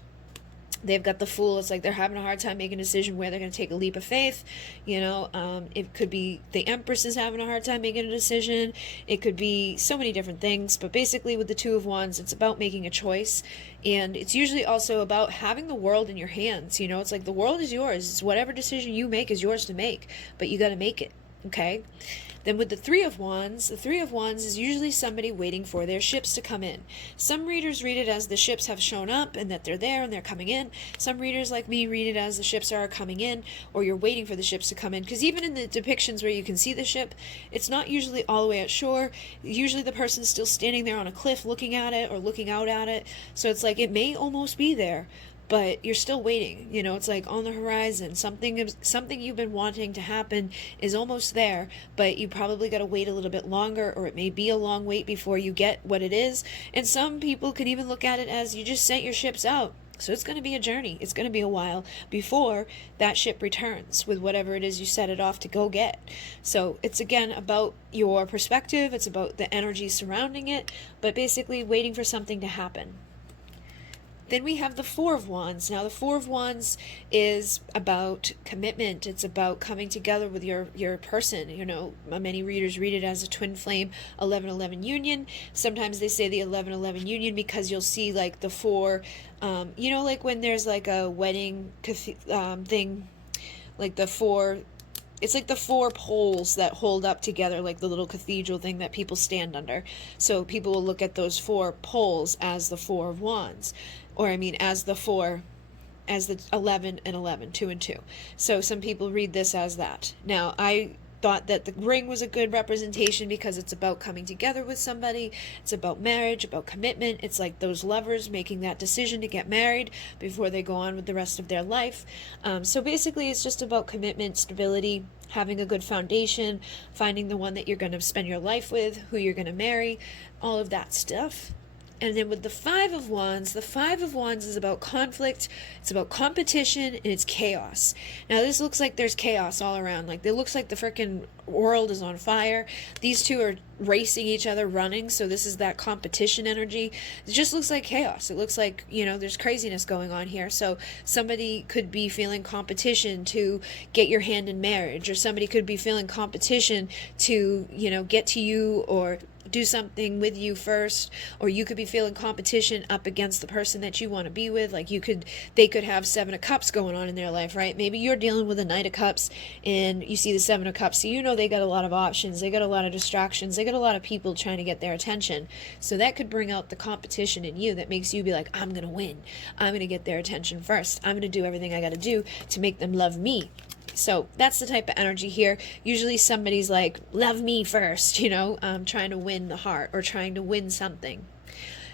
they've got the Fool, it's like they're having a hard time making a decision where they're going to take a leap of faith. You know, it could be the Empress is having a hard time making a decision. It could be so many different things. But basically with the Two of Wands, it's about making a choice. And it's usually also about having the world in your hands. You know, it's like the world is yours. It's whatever decision you make is yours to make. But you got to make it. Okay? Then with the Three of Wands, the Three of Wands is usually somebody waiting for their ships to come in. Some readers read it as the ships have shown up and that they're there and they're coming in. Some readers like me read it as the ships are coming in, or you're waiting for the ships to come in. Because even in the depictions where you can see the ship, it's not usually all the way at shore. Usually the person's still standing there on a cliff looking at it or looking out at it. So it's like it may almost be there, but you're still waiting. You know, it's like on the horizon, something you've been wanting to happen is almost there, but you probably got to wait a little bit longer, or it may be a long wait before you get what it is. And some people could even look at it as you just sent your ships out, so it's going to be a journey. It's going to be a while before that ship returns with whatever it is you set it off to go get. So it's again about your perspective, it's about the energy surrounding it, but basically waiting for something to happen. Then we have the Four of Wands. Now, the Four of Wands is about commitment. It's about coming together with your person. You know, many readers read it as a twin flame 11-11 union. Sometimes they say the 11-11 union because you'll see like the four, you know, like when there's like a wedding thing, like the four, it's like the four poles that hold up together, like the little cathedral thing that people stand under. So people will look at those four poles as the Four of Wands. Or I mean, as the 11 and 11, 2 and 2. So some people read this as that. Now, I thought that the ring was a good representation because it's about coming together with somebody. It's about marriage, about commitment. It's like those lovers making that decision to get married before they go on with the rest of their life. So basically, it's just about commitment, stability, having a good foundation, finding the one that you're going to spend your life with, who you're going to marry, all of that stuff. And then with the Five of Wands is about conflict, it's about competition, and it's chaos. Now this looks like there's chaos all around. Like, it looks like the freaking world is on fire. These two are racing each other, running, so this is that competition energy. It just looks like chaos. It looks like, there's craziness going on here. So somebody could be feeling competition to get your hand in marriage, or somebody could be feeling competition to, get to you or do something with you first, or you could be feeling competition up against the person that you want to be with. Like, they could have Seven of Cups going on in their life, right? Maybe you're dealing with a Knight of Cups and you see the Seven of Cups, so they got a lot of options, they got a lot of distractions, they got a lot of people trying to get their attention. So that could bring out the competition in you that makes you be like, I'm gonna win, I'm gonna get their attention first, I'm gonna do everything I gotta do to make them love me. So that's the type of energy here. Usually somebody's like, love me first, trying to win the heart or trying to win something.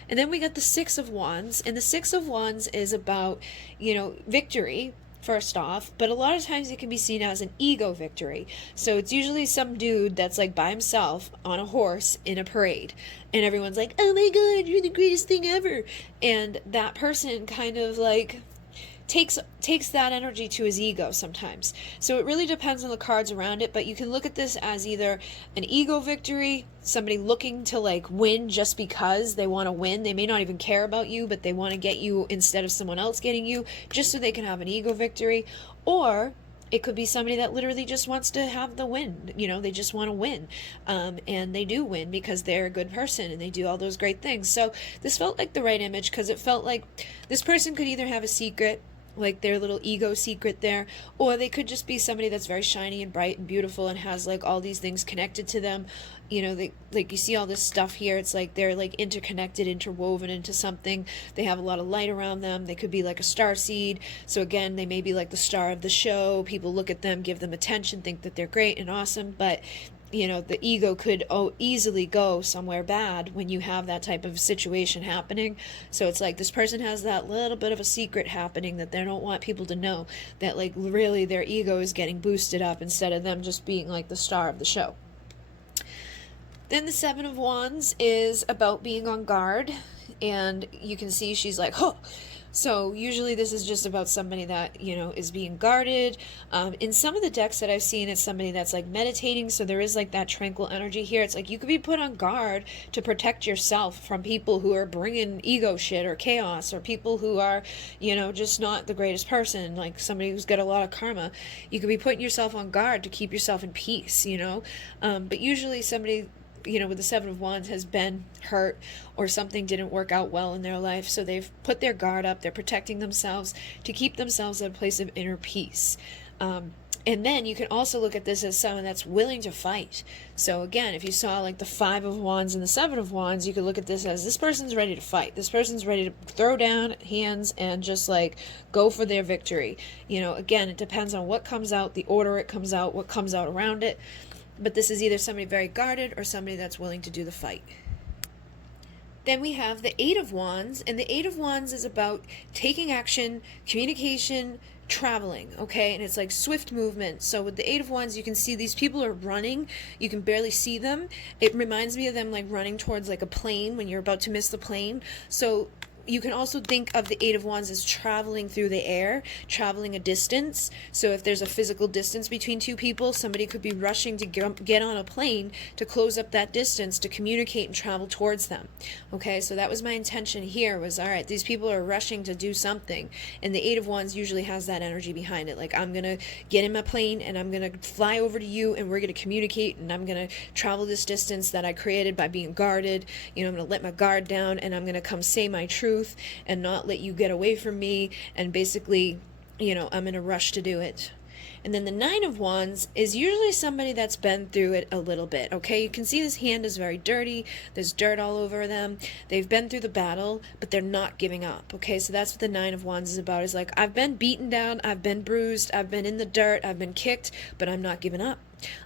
And then we got the Six of Wands, and the Six of Wands is about, victory, first off, but a lot of times it can be seen as an ego victory. So it's usually some dude that's like by himself on a horse in a parade, and everyone's like, oh my god, you're the greatest thing ever. And that person kind of like takes that energy to his ego sometimes. So it really depends on the cards around it, but you can look at this as either an ego victory, somebody looking to like win just because they want to win. They may not even care about you, but they want to get you instead of someone else getting you, just so they can have an ego victory. Or it could be somebody that literally just wants to have the win. They just want to win. And they do win because they're a good person and they do all those great things. So this felt like the right image, because it felt like this person could either have a secret, like their little ego secret there, or they could just be somebody that's very shiny and bright and beautiful and has like all these things connected to them. They, like, you see all this stuff here, it's like they're like interconnected, interwoven into something. They have a lot of light around them. They could be like a star seed, so again, they may be like the star of the show. People look at them, give them attention, think that they're great and awesome, but the ego could easily go somewhere bad when you have that type of situation happening. So it's like this person has that little bit of a secret happening that they don't want people to know, that like really their ego is getting boosted up instead of them just being like the star of the show. Then the Seven of Wands is about being on guard, and you can see she's like, huh. So usually this is just about somebody that, is being guarded. In some of the decks that I've seen, it's somebody that's like meditating. So there is like that tranquil energy here. It's like you could be put on guard to protect yourself from people who are bringing ego shit or chaos, or people who are, just not the greatest person, like somebody who's got a lot of karma. You could be putting yourself on guard to keep yourself in peace, but usually somebody, with the Seven of Wands has been hurt, or something didn't work out well in their life, so they've put their guard up. They're protecting themselves to keep themselves at a place of inner peace. And then you can also look at this as someone that's willing to fight. So again, if you saw like the Five of Wands and the Seven of Wands, you could look at this as this person's ready to fight. This person's ready to throw down hands and just like go for their victory. Again, it depends on what comes out, the order it comes out, what comes out around it. But this is either somebody very guarded or somebody that's willing to do the fight. Then we have the Eight of Wands, and the Eight of Wands is about taking action, communication, traveling, okay? And it's like swift movement. So with the Eight of Wands, you can see these people are running. You can barely see them. It reminds me of them like running towards like a plane when you're about to miss the plane. So you can also think of the Eight of Wands as traveling through the air, traveling a distance. So if there's a physical distance between two people, somebody could be rushing to get on a plane to close up that distance, to communicate and travel towards them. Okay, so that was my intention here, was, all right, these people are rushing to do something. And the Eight of Wands usually has that energy behind it. Like, I'm going to get in my plane and I'm going to fly over to you and we're going to communicate and I'm going to travel this distance that I created by being guarded. I'm going to let my guard down and I'm going to come say my truth and not let you get away from me, and basically, I'm in a rush to do it. And then the Nine of Wands is usually somebody that's been through it a little bit, okay? You can see this hand is very dirty. There's dirt all over them. They've been through the battle, but they're not giving up, okay? So that's what the Nine of Wands is about, is like, I've been beaten down, I've been bruised, I've been in the dirt, I've been kicked, but I'm not giving up.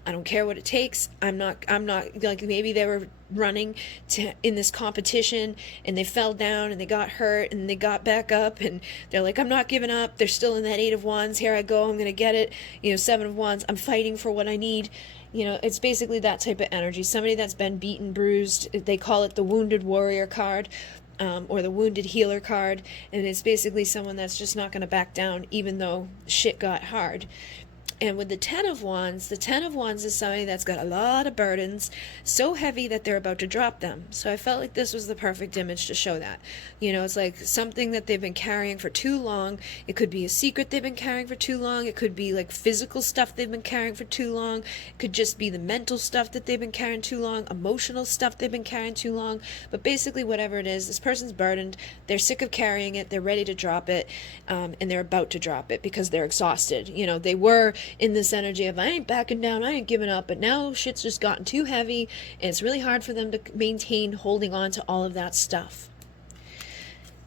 I don't care what it takes. I'm not, like, maybe they were running in this competition and they fell down and they got hurt and they got back up and they're like, I'm not giving up. They're still in that Eight of Wands. Here I go. I'm going to get it. Seven of Wands. I'm fighting for what I need. It's basically that type of energy. Somebody that's been beaten, bruised. They call it the Wounded Warrior card. or the Wounded Healer card, and it's basically someone that's just not going to back down even though shit got hard. And with the Ten of Wands is somebody that's got a lot of burdens, so heavy that they're about to drop them. So I felt like this was the perfect image to show that. You know, it's like something that they've been carrying for too long. It could be a secret they've been carrying for too long. It could be like physical stuff they've been carrying for too long. It could just be the mental stuff that they've been carrying too long, emotional stuff they've been carrying too long. But basically, whatever it is, this person's burdened. They're sick of carrying it. They're ready to drop it, and they're about to drop it because they're exhausted. You know, they were in this energy of I ain't backing down, I ain't giving up, but now shit's just gotten too heavy and it's really hard for them to maintain holding on to all of that stuff.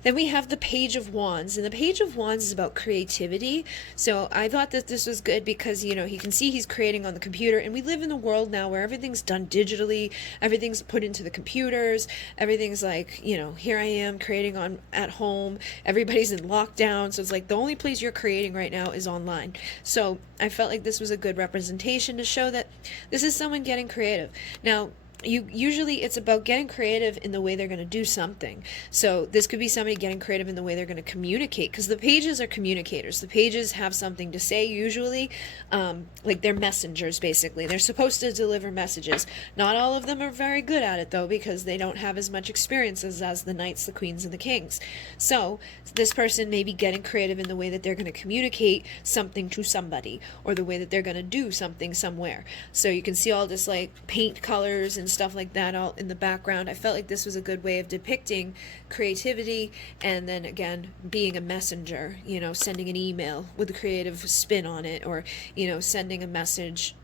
Then we have the Page of Wands, and the Page of Wands is about creativity. So I thought that this was good because, you know, he can see he's creating on the computer, and we live in a world now where everything's done digitally, everything's put into the computers, everything's like, you know, here I am creating on at home, everybody's in lockdown, so it's like the only place you're creating right now is online. So I felt like this was a good representation to show that this is someone getting creative. Now, usually it's about getting creative in the way they're going to do something. So this could be somebody getting creative in the way they're going to communicate, because the pages are communicators. The pages have something to say usually, like they're messengers basically. They're supposed to deliver messages. Not all of them are very good at it though, because they don't have as much experiences as the knights, the queens, and the kings. So this person may be getting creative in the way that they're going to communicate something to somebody, or the way that they're going to do something somewhere. So you can see all this like paint colors and stuff like that all in the background. I felt like this was a good way of depicting creativity, and then again being a messenger, you know, sending an email with a creative spin on it, or, you know, sending a message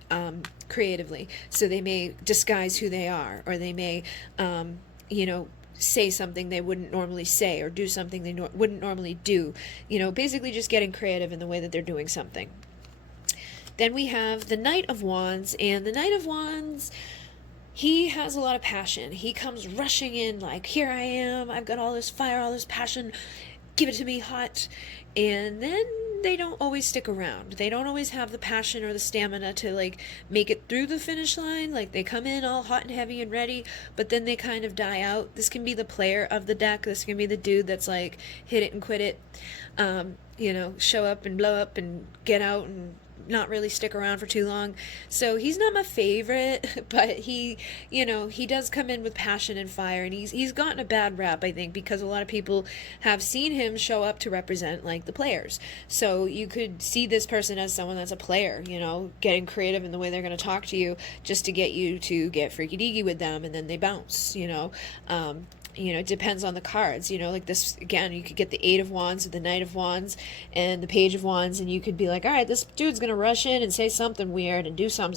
creatively. So they may disguise who they are, or they may you know, say something they wouldn't normally say, or do something they wouldn't normally do. You know, basically just getting creative in the way that they're doing something. Then we have the Knight of Wands, and the Knight of Wands, he has a lot of passion. He comes rushing in like, here I am, I've got all this fire, all this passion, give it to me hot. And then they don't always stick around. They don't always have the passion or the stamina to like make it through the finish line. Like they come in all hot and heavy and ready, but then they kind of die out. This can be the player of the deck. This can be the dude that's like hit it and quit it. You know, show up and blow up and get out and not really stick around for too long. So he's not my favorite, but he, you know, he does come in with passion and fire, and he's gotten a bad rap, I think, because a lot of people have seen him show up to represent like the players. So you could see this person as someone that's a player, you know, getting creative in the way they're going to talk to you just to get you to get freaky deaky with them, and then they bounce, you know. You know, it depends on the cards, you know, like this, again, you could get the Eight of Wands or the Knight of Wands and the Page of Wands, and you could be like, all right, this dude's gonna rush in and say something weird and do some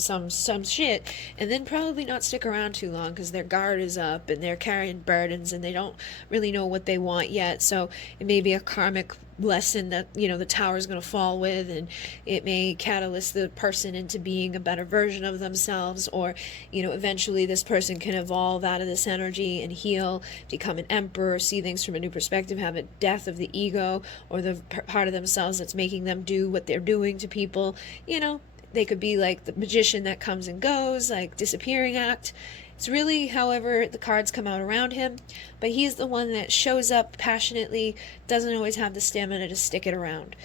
shit, and then probably not stick around too long because their guard is up and they're carrying burdens and they don't really know what they want yet. So it may be a karmic lesson that, you know, the tower is going to fall with, and it may catalyst the person into being a better version of themselves, or, you know, eventually this person can evolve out of this energy and heal, become an emperor, see things from a new perspective, have a death of the ego or the part of themselves that's making them do what they're doing to people. You know, they could be like the magician that comes and goes, like disappearing act. It's really however the cards come out around him, but he's the one that shows up passionately, doesn't always have the stamina to stick it around.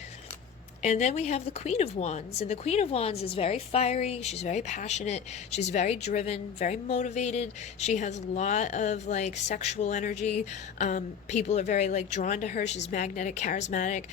And then we have the Queen of Wands, and the Queen of Wands is very fiery, she's very passionate, she's very driven, very motivated, she has a lot of like sexual energy, people are very like drawn to her, she's magnetic, charismatic,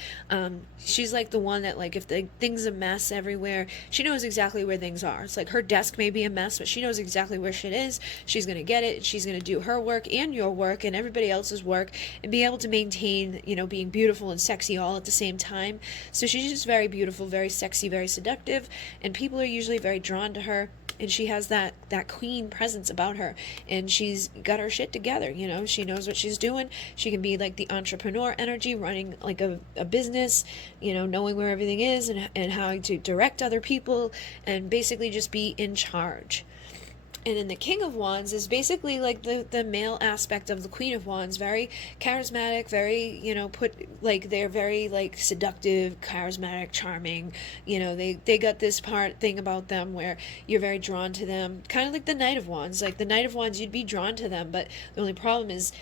she's like the one that like if the thing's a mess everywhere, she knows exactly where things are. It's like her desk may be a mess, but she knows exactly where shit is, she's going to get it, she's going to do her work and your work and everybody else's work, and be able to maintain, you know, being beautiful and sexy all at the same time. So she's just very beautiful, very sexy, very seductive, and people are usually very drawn to her, and she has that queen presence about her, and she's got her shit together, you know, she knows what she's doing. She can be like the entrepreneur energy, running like a business, you know, knowing where everything is and how to direct other people and basically just be in charge. And then the King of Wands is basically like the male aspect of the Queen of Wands, very charismatic, very, you know, they're very like seductive, charismatic, charming, you know, they got this thing about them where you're very drawn to them, kind of like the Knight of Wands. Like the Knight of Wands, you'd be drawn to them, but the only problem is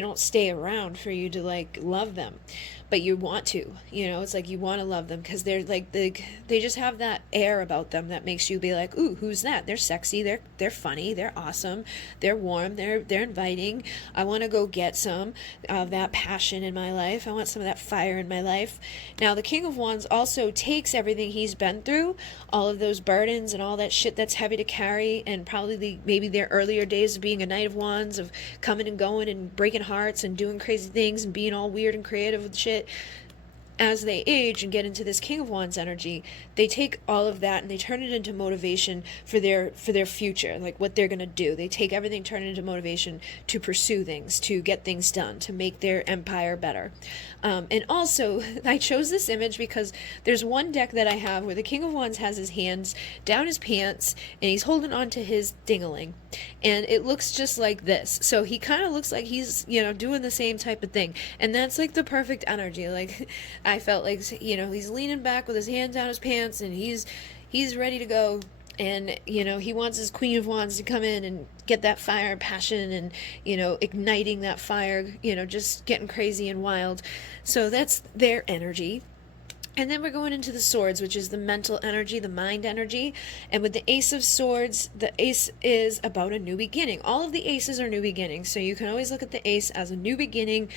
don't stay around for you to like love them, but you want to, you know, it's like you want to love them because they're like they just have that air about them that makes you be like, ooh, who's that? They're sexy, they're funny, they're awesome, they're warm, they're inviting. I want to go get some of that passion in my life. I want some of that fire in my life. Now the King of Wands also takes everything he's been through, all of those burdens and all that shit that's heavy to carry, and probably maybe their earlier days of being a Knight of Wands, of coming and going and breaking hearts and doing crazy things and being all weird and creative with shit. As they age and get into this King of Wands energy, they take all of that and they turn it into motivation for their future, like what they're going to do. They take everything, turn it into motivation to pursue things, to get things done, to make their empire better. And also, I chose this image because there's one deck that I have where the King of Wands has his hands down his pants and he's holding on to his ding-a-ling. And it looks just like this. So he kind of looks like he's, you know, doing the same type of thing. And that's like the perfect energy. Like, I felt like, you know, he's leaning back with his hands down his pants and he's ready to go. And, you know, he wants his Queen of Wands to come in and get that fire and passion and, you know, igniting that fire, you know, just getting crazy and wild. So that's their energy. And then we're going into the swords, which is the mental energy, the mind energy. And with the Ace of Swords, the ace is about a new beginning. All of the aces are new beginnings. So you can always look at the ace as a new beginning.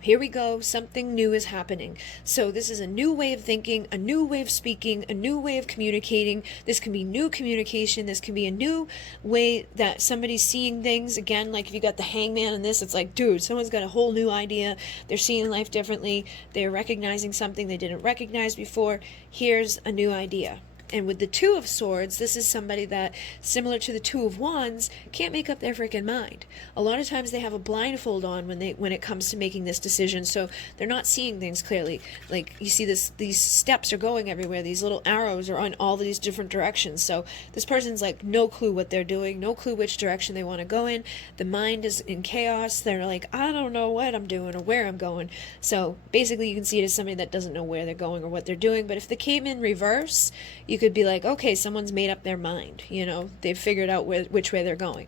Here we go, something new is happening. So this is a new way of thinking, a new way of speaking, a new way of communicating. This can be new communication. This can be a new way that somebody's seeing things. Again, like if you got the Hangman in this, it's like, dude, someone's got a whole new idea. They're seeing life differently. They're recognizing something they didn't recognize before. Here's a new idea. And with the Two of Swords, this is somebody that, similar to the Two of Wands, can't make up their freaking mind. A lot of times they have a blindfold on when it comes to making this decision, so they're not seeing things clearly. Like, you see these steps are going everywhere, these little arrows are on all these different directions, so this person's like no clue what they're doing, no clue which direction they want to go in. The mind is in chaos. They're like, I don't know what I'm doing or where I'm going. So basically you can see it as somebody that doesn't know where they're going or what they're doing. But if they came in reverse, you could be like, okay, someone's made up their mind, you know, they've figured out which way they're going.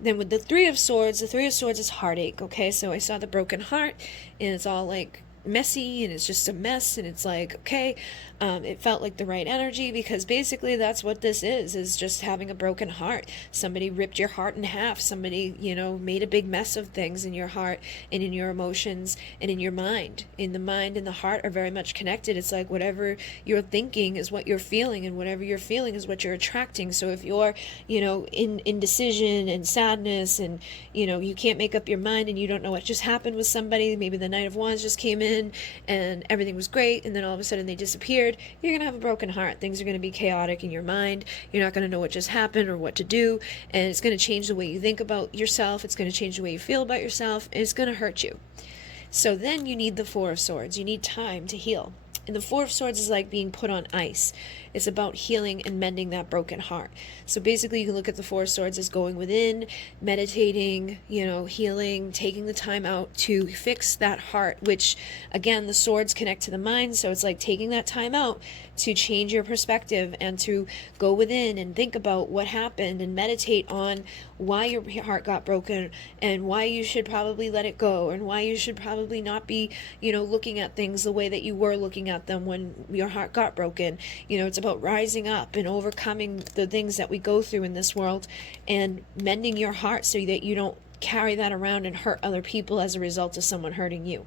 Then with the Three of Swords, the Three of Swords is heartache, okay? So I saw the broken heart, and it's all like messy, and it's just a mess, and it's like, okay, it felt like the right energy, because basically that's what this is just having a broken heart. Somebody ripped your heart in half. Somebody, you know, made a big mess of things in your heart and in your emotions and in your mind. In the mind and the heart are very much connected. It's like whatever you're thinking is what you're feeling, and whatever you're feeling is what you're attracting. So if you're, you know, in indecision and sadness, and, you know, you can't make up your mind, and you don't know what just happened with somebody, maybe the Knight of Wands just came in and everything was great, and then all of a sudden they disappeared, you're going to have a broken heart. Things are going to be chaotic in your mind. You're not going to know what just happened or what to do, and it's going to change the way you think about yourself. It's going to change the way you feel about yourself, and it's going to hurt you. So then you need the Four of Swords. You need time to heal. And the Four of Swords is like being put on ice. It's about healing and mending that broken heart. So basically you can look at the Four of Swords as going within, meditating, you know, healing, taking the time out to fix that heart, which, again, the swords connect to the mind. So it's like taking that time out to change your perspective and to go within and think about what happened and meditate on why your heart got broken and why you should probably let it go, and why you should probably not be, you know, looking at things the way that you were looking at them when your heart got broken. You know, it's about rising up and overcoming the things that we go through in this world and mending your heart so that you don't carry that around and hurt other people as a result of someone hurting you.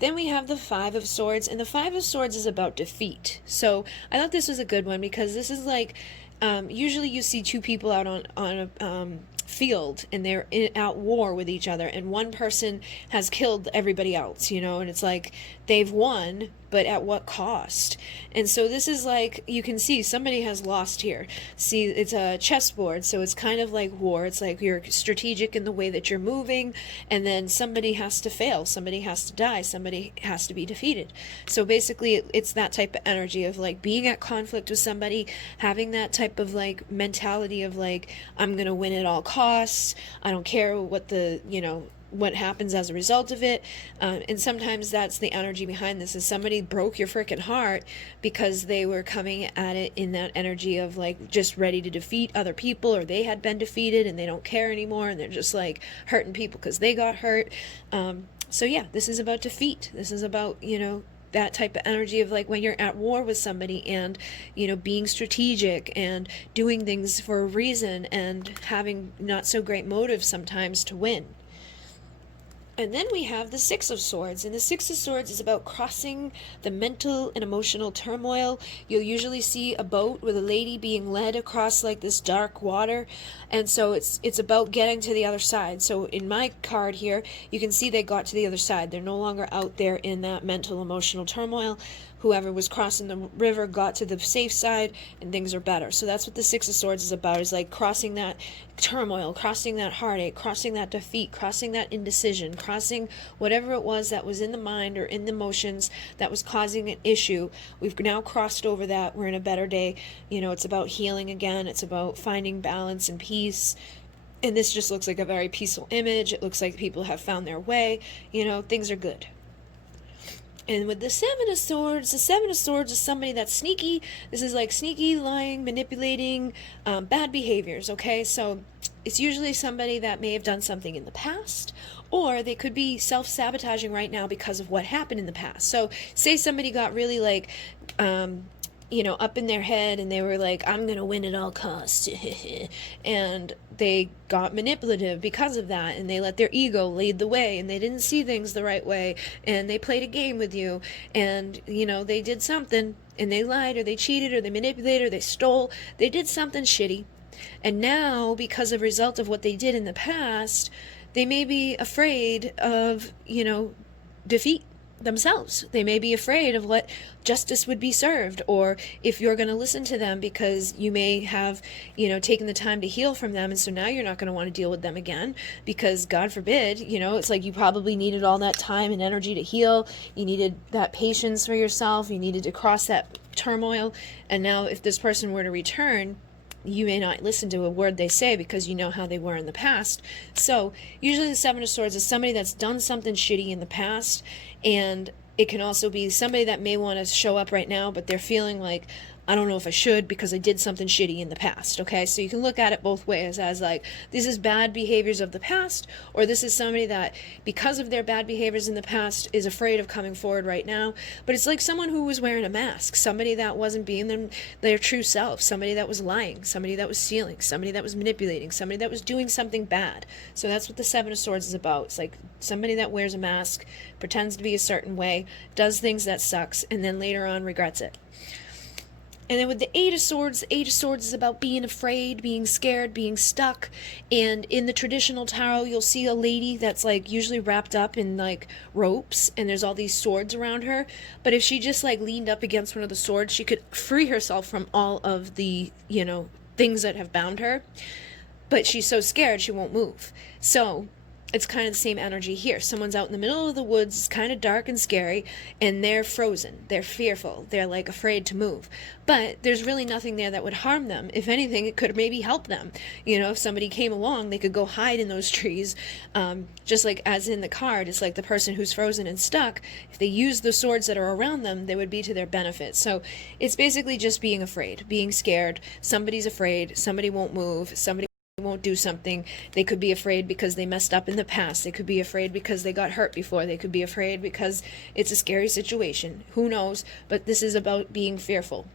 Then we have the Five of Swords, and the Five of Swords is about defeat. So I thought this was a good one because this is like, usually you see two people out on a field, and they're at war with each other, and one person has killed everybody else, you know, and it's like they've won, but at what cost? And so this is like, you can see somebody has lost here. See, it's a chessboard, so it's kind of like war. It's like you're strategic in the way that you're moving, and then somebody has to fail, somebody has to die, somebody has to be defeated. So basically it's that type of energy of like being at conflict with somebody, having that type of like mentality of like, I'm gonna win at all costs. I don't care what the, you know, what happens as a result of it. And sometimes that's the energy behind this, is somebody broke your freaking heart because they were coming at it in that energy of like just ready to defeat other people, or they had been defeated and they don't care anymore and they're just like hurting people because they got hurt. So yeah, this is about defeat. This is about, that type of energy of like when you're at war with somebody and, being strategic and doing things for a reason and having not so great motives sometimes to win. And then we have the Six of Swords, and the Six of Swords is about crossing the mental and emotional turmoil. You'll usually see a boat with a lady being led across like this dark water, and so it's about getting to the other side. So in my card here, you can see they got to the other side. They're no longer out there in that mental emotional turmoil. Whoever was crossing the river got to the safe side and things are better. So that's what the Six of Swords is about, is like crossing that turmoil, crossing that heartache, crossing that defeat, crossing that indecision, crossing whatever it was that was in the mind or in the emotions that was causing an issue. We've now crossed over that. We're in a better day. It's about healing again. It's about finding balance and peace. And this just looks like a very peaceful image. It looks like people have found their way. Things are good. And with the Seven of Swords is somebody that's sneaky. This is like sneaky, lying, manipulating, bad behaviors, okay? So it's usually somebody that may have done something in the past, or they could be self-sabotaging right now because of what happened in the past. So say somebody got really like, up in their head and they were like, I'm going to win at all costs. And they got manipulative because of that, and they let their ego lead the way, and they didn't see things the right way, and they played a game with you, and, they did something, and they lied, or they cheated, or they manipulated, or they stole. They did something shitty. And now, because of result of what they did in the past, they may be afraid of, defeat themselves. They may be afraid of what justice would be served, or if you're going to listen to them, because you may have, taken the time to heal from them, and so now you're not going to want to deal with them again, because God forbid, it's like you probably needed all that time and energy to heal. You needed that patience for yourself. You needed to cross that turmoil. And now if this person were to return, you may not listen to a word they say because you know how they were in the past. So usually the Seven of Swords is somebody that's done something shitty in the past, and it can also be somebody that may want to show up right now, but they're feeling like, I don't know if I should because I did something shitty in the past, okay? So you can look at it both ways, as like, this is bad behaviors of the past, or this is somebody that, because of their bad behaviors in the past, is afraid of coming forward right now. But it's like someone who was wearing a mask, somebody that wasn't being their true self, somebody that was lying, somebody that was stealing, somebody that was manipulating, somebody that was doing something bad. So that's what the Seven of Swords is about. It's like somebody that wears a mask, pretends to be a certain way, does things that sucks, and then later on regrets it. And then with the Eight of Swords is about being afraid, being scared, being stuck. And in the traditional tarot, you'll see a lady that's like usually wrapped up in like ropes, and there's all these swords around her. But if she just like leaned up against one of the swords, she could free herself from all of the, things that have bound her. But she's so scared she won't move. So it's kind of the same energy here. Someone's out in the middle of the woods, it's kind of dark and scary, and they're frozen. They're fearful. They're like afraid to move. But there's really nothing there that would harm them. If anything, it could maybe help them. If somebody came along, they could go hide in those trees. Just like as in the card, it's like the person who's frozen and stuck, if they use the swords that are around them, they would be to their benefit. So it's basically just being afraid, being scared. Somebody's afraid, somebody won't move, somebody won't do something. They could be afraid because they messed up in the past. They could be afraid because they got hurt before. They could be afraid because it's a scary situation. Who knows? But this is about being fearful.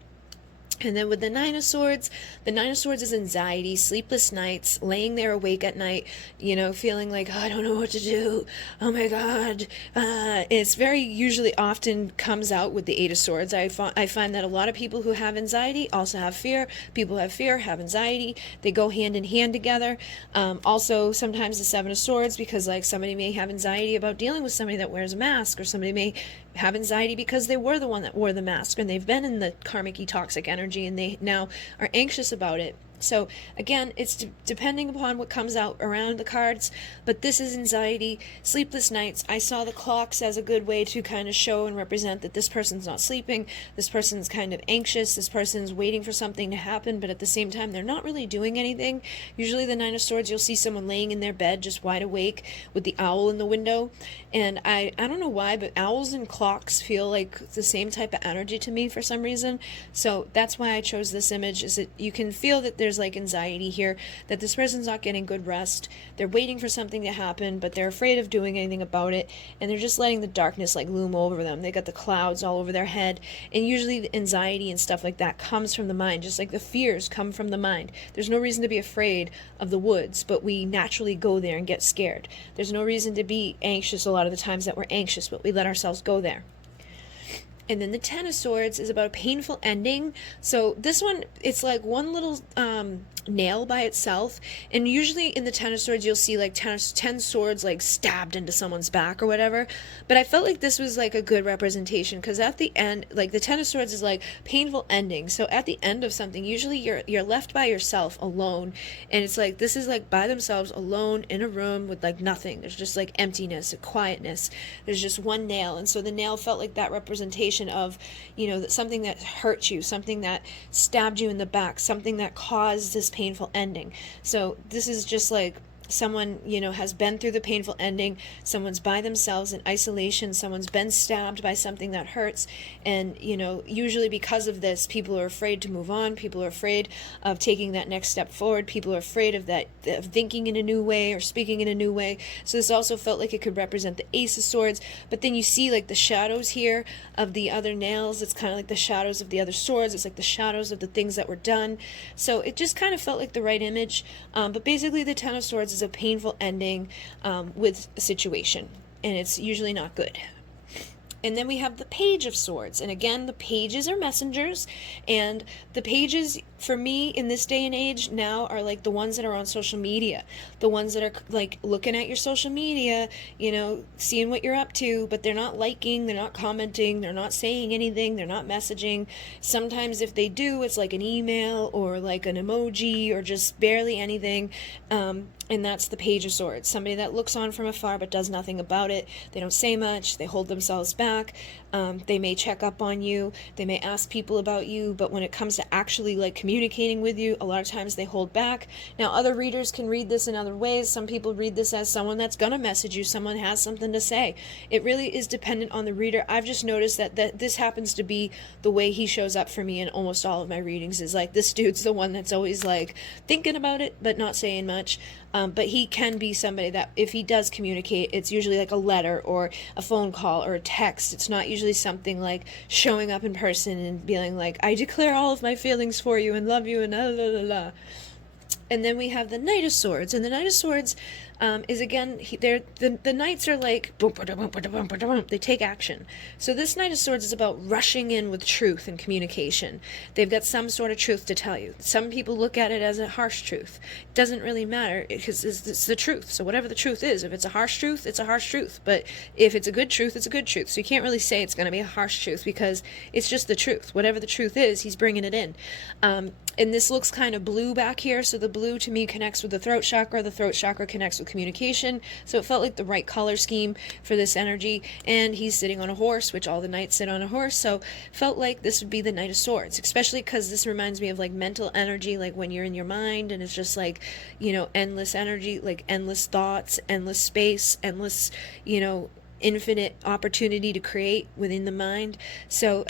And then with the Nine of Swords is anxiety, sleepless nights, laying there awake at night, feeling like, oh, I don't know what to do. Oh my God. It's very usually often comes out with the Eight of Swords. I find that a lot of people who have anxiety also have fear. People who have fear have anxiety. They go hand in hand together. Also, sometimes the Seven of Swords, because like somebody may have anxiety about dealing with somebody that wears a mask, or somebody may have anxiety because they were the one that wore the mask and they've been in the karmic toxic energy and they now are anxious about it. So again, it's depending upon what comes out around the cards, but this is anxiety, sleepless nights. I saw the clocks as a good way to kind of show and represent that this person's not sleeping, this person's kind of anxious, this person's waiting for something to happen, but at the same time, they're not really doing anything. Usually the Nine of Swords, you'll see someone laying in their bed just wide awake with the owl in the window, and I don't know why, but owls and clocks feel like the same type of energy to me for some reason. So that's why I chose this image, is that you can feel that there's like anxiety here, that this person's not getting good rest, they're waiting for something to happen, but they're afraid of doing anything about it, and they're just letting the darkness like loom over them. They got the clouds all over their head, and usually the anxiety and stuff like that comes from the mind, just like the fears come from the mind. There's no reason to be afraid of the woods, but we naturally go there and get scared. There's no reason to be anxious a lot of the times that we're anxious, but we let ourselves go there. And then the Ten of Swords is about a painful ending. So this one, it's like one little nail by itself. And usually in the Ten of Swords, you'll see like 10 swords like stabbed into someone's back or whatever. But I felt like this was like a good representation, because at the end, like the Ten of Swords is like painful ending. So at the end of something, usually you're left by yourself alone. And it's like, this is like by themselves alone in a room with like nothing. There's just like emptiness, quietness. There's just one nail. And so the nail felt like that representation of, you know, that something that hurt you, something that stabbed you in the back, something that caused this painful ending. So this is just like someone, you know, has been through the painful ending, someone's by themselves in isolation, someone's been stabbed by something that hurts, and, you know, usually because of this, people are afraid to move on, people are afraid of taking that next step forward, people are afraid of that, of thinking in a new way or speaking in a new way. So this also felt like it could represent the Ace of Swords, but then you see like the shadows here of the other nails. It's kind of like the shadows of the other swords. It's like the shadows of the things that were done. So it just kind of felt like the right image, but basically the Ten of Swords is a painful ending with a situation, and it's usually not good. And then we have the Page of Swords, and again, the pages are messengers, and the pages for me in this day and age now are like the ones that are on social media, the ones that are like looking at your social media, you know, seeing what you're up to, but they're not liking, they're not commenting, they're not saying anything, they're not messaging. Sometimes if they do, it's like an email or like an emoji or just barely anything. And that's the Page of Swords, somebody that looks on from afar but does nothing about it. They don't say much, they hold themselves back. They may check up on you, they may ask people about you, but when it comes to actually like communicating with you, a lot of times they hold back. Now other readers can read this in other ways. Some people read this as someone that's gonna message you, someone has something to say. It really is dependent on the reader. I've just noticed that this happens to be the way he shows up for me in almost all of my readings, is like this dude's the one that's always like thinking about it but not saying much. But he can be somebody that if he does communicate, it's usually like a letter or a phone call or a text. It's not usually something like showing up in person and being like, I declare all of my feelings for you and love you and la la la la. And then we have the Knight of Swords, and the Knight of Swords is again, the knights are like, boom, boom, boom, boom, boom, boom, boom, they take action. So this Knight of Swords is about rushing in with truth and communication. They've got some sort of truth to tell you. Some people look at it as a harsh truth. It doesn't really matter, because it's the truth. So whatever the truth is, if it's a harsh truth, it's a harsh truth. But if it's a good truth, it's a good truth. So you can't really say it's going to be a harsh truth, because it's just the truth. Whatever the truth is, he's bringing it in. And this looks kind of blue back here, so the blue to me connects with the throat chakra connects with communication, so it felt like the right color scheme for this energy. And he's sitting on a horse, which all the knights sit on a horse, so felt like this would be the Knight of Swords, especially because this reminds me of like mental energy, like when you're in your mind and it's just like, you know, endless energy, like endless thoughts, endless space, endless, you know, infinite opportunity to create within the mind. So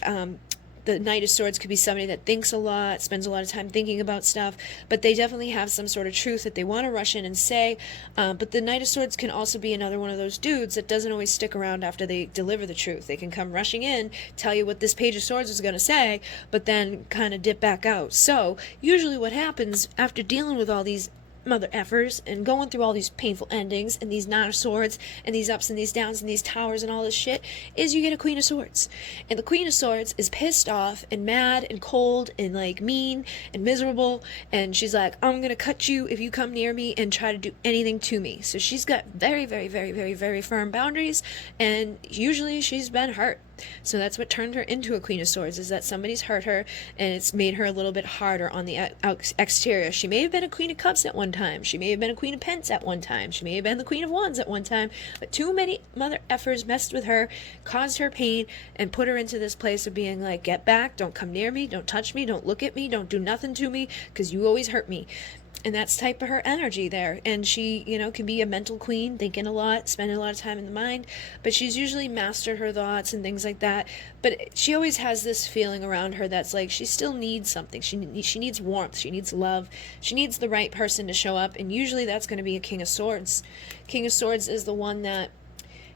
the Knight of Swords could be somebody that thinks a lot, spends a lot of time thinking about stuff, but they definitely have some sort of truth that they want to rush in and say. But the Knight of Swords can also be another one of those dudes that doesn't always stick around after they deliver the truth. They can come rushing in, tell you what this Page of Swords is going to say, but then kind of dip back out. So usually what happens after dealing with all these mother effers and going through all these painful endings and these Nine of Swords and these ups and these downs and these towers and all this shit, is you get a Queen of Swords. And the Queen of Swords is pissed off and mad and cold and like mean and miserable, and she's like, I'm gonna cut you if you come near me and try to do anything to me. So she's got very, very, very, very, very firm boundaries, and usually she's been hurt. So that's what turned her into a Queen of Swords, is that somebody's hurt her and it's made her a little bit harder on the exterior. She may have been a Queen of Cups at one time. She may have been a Queen of Pence at one time. She may have been the Queen of Wands at one time. But too many mother effers messed with her, caused her pain, and put her into this place of being like, get back, don't come near me, don't touch me, don't look at me, don't do nothing to me, because you always hurt me. And that's type of her energy there. And she, can be a mental queen, thinking a lot, spending a lot of time in the mind, but she's usually mastered her thoughts and things like that. But she always has this feeling around her that's like she still needs something. She needs warmth, she needs love, she needs the right person to show up, and usually that's going to be a King of Swords. King of Swords is the one that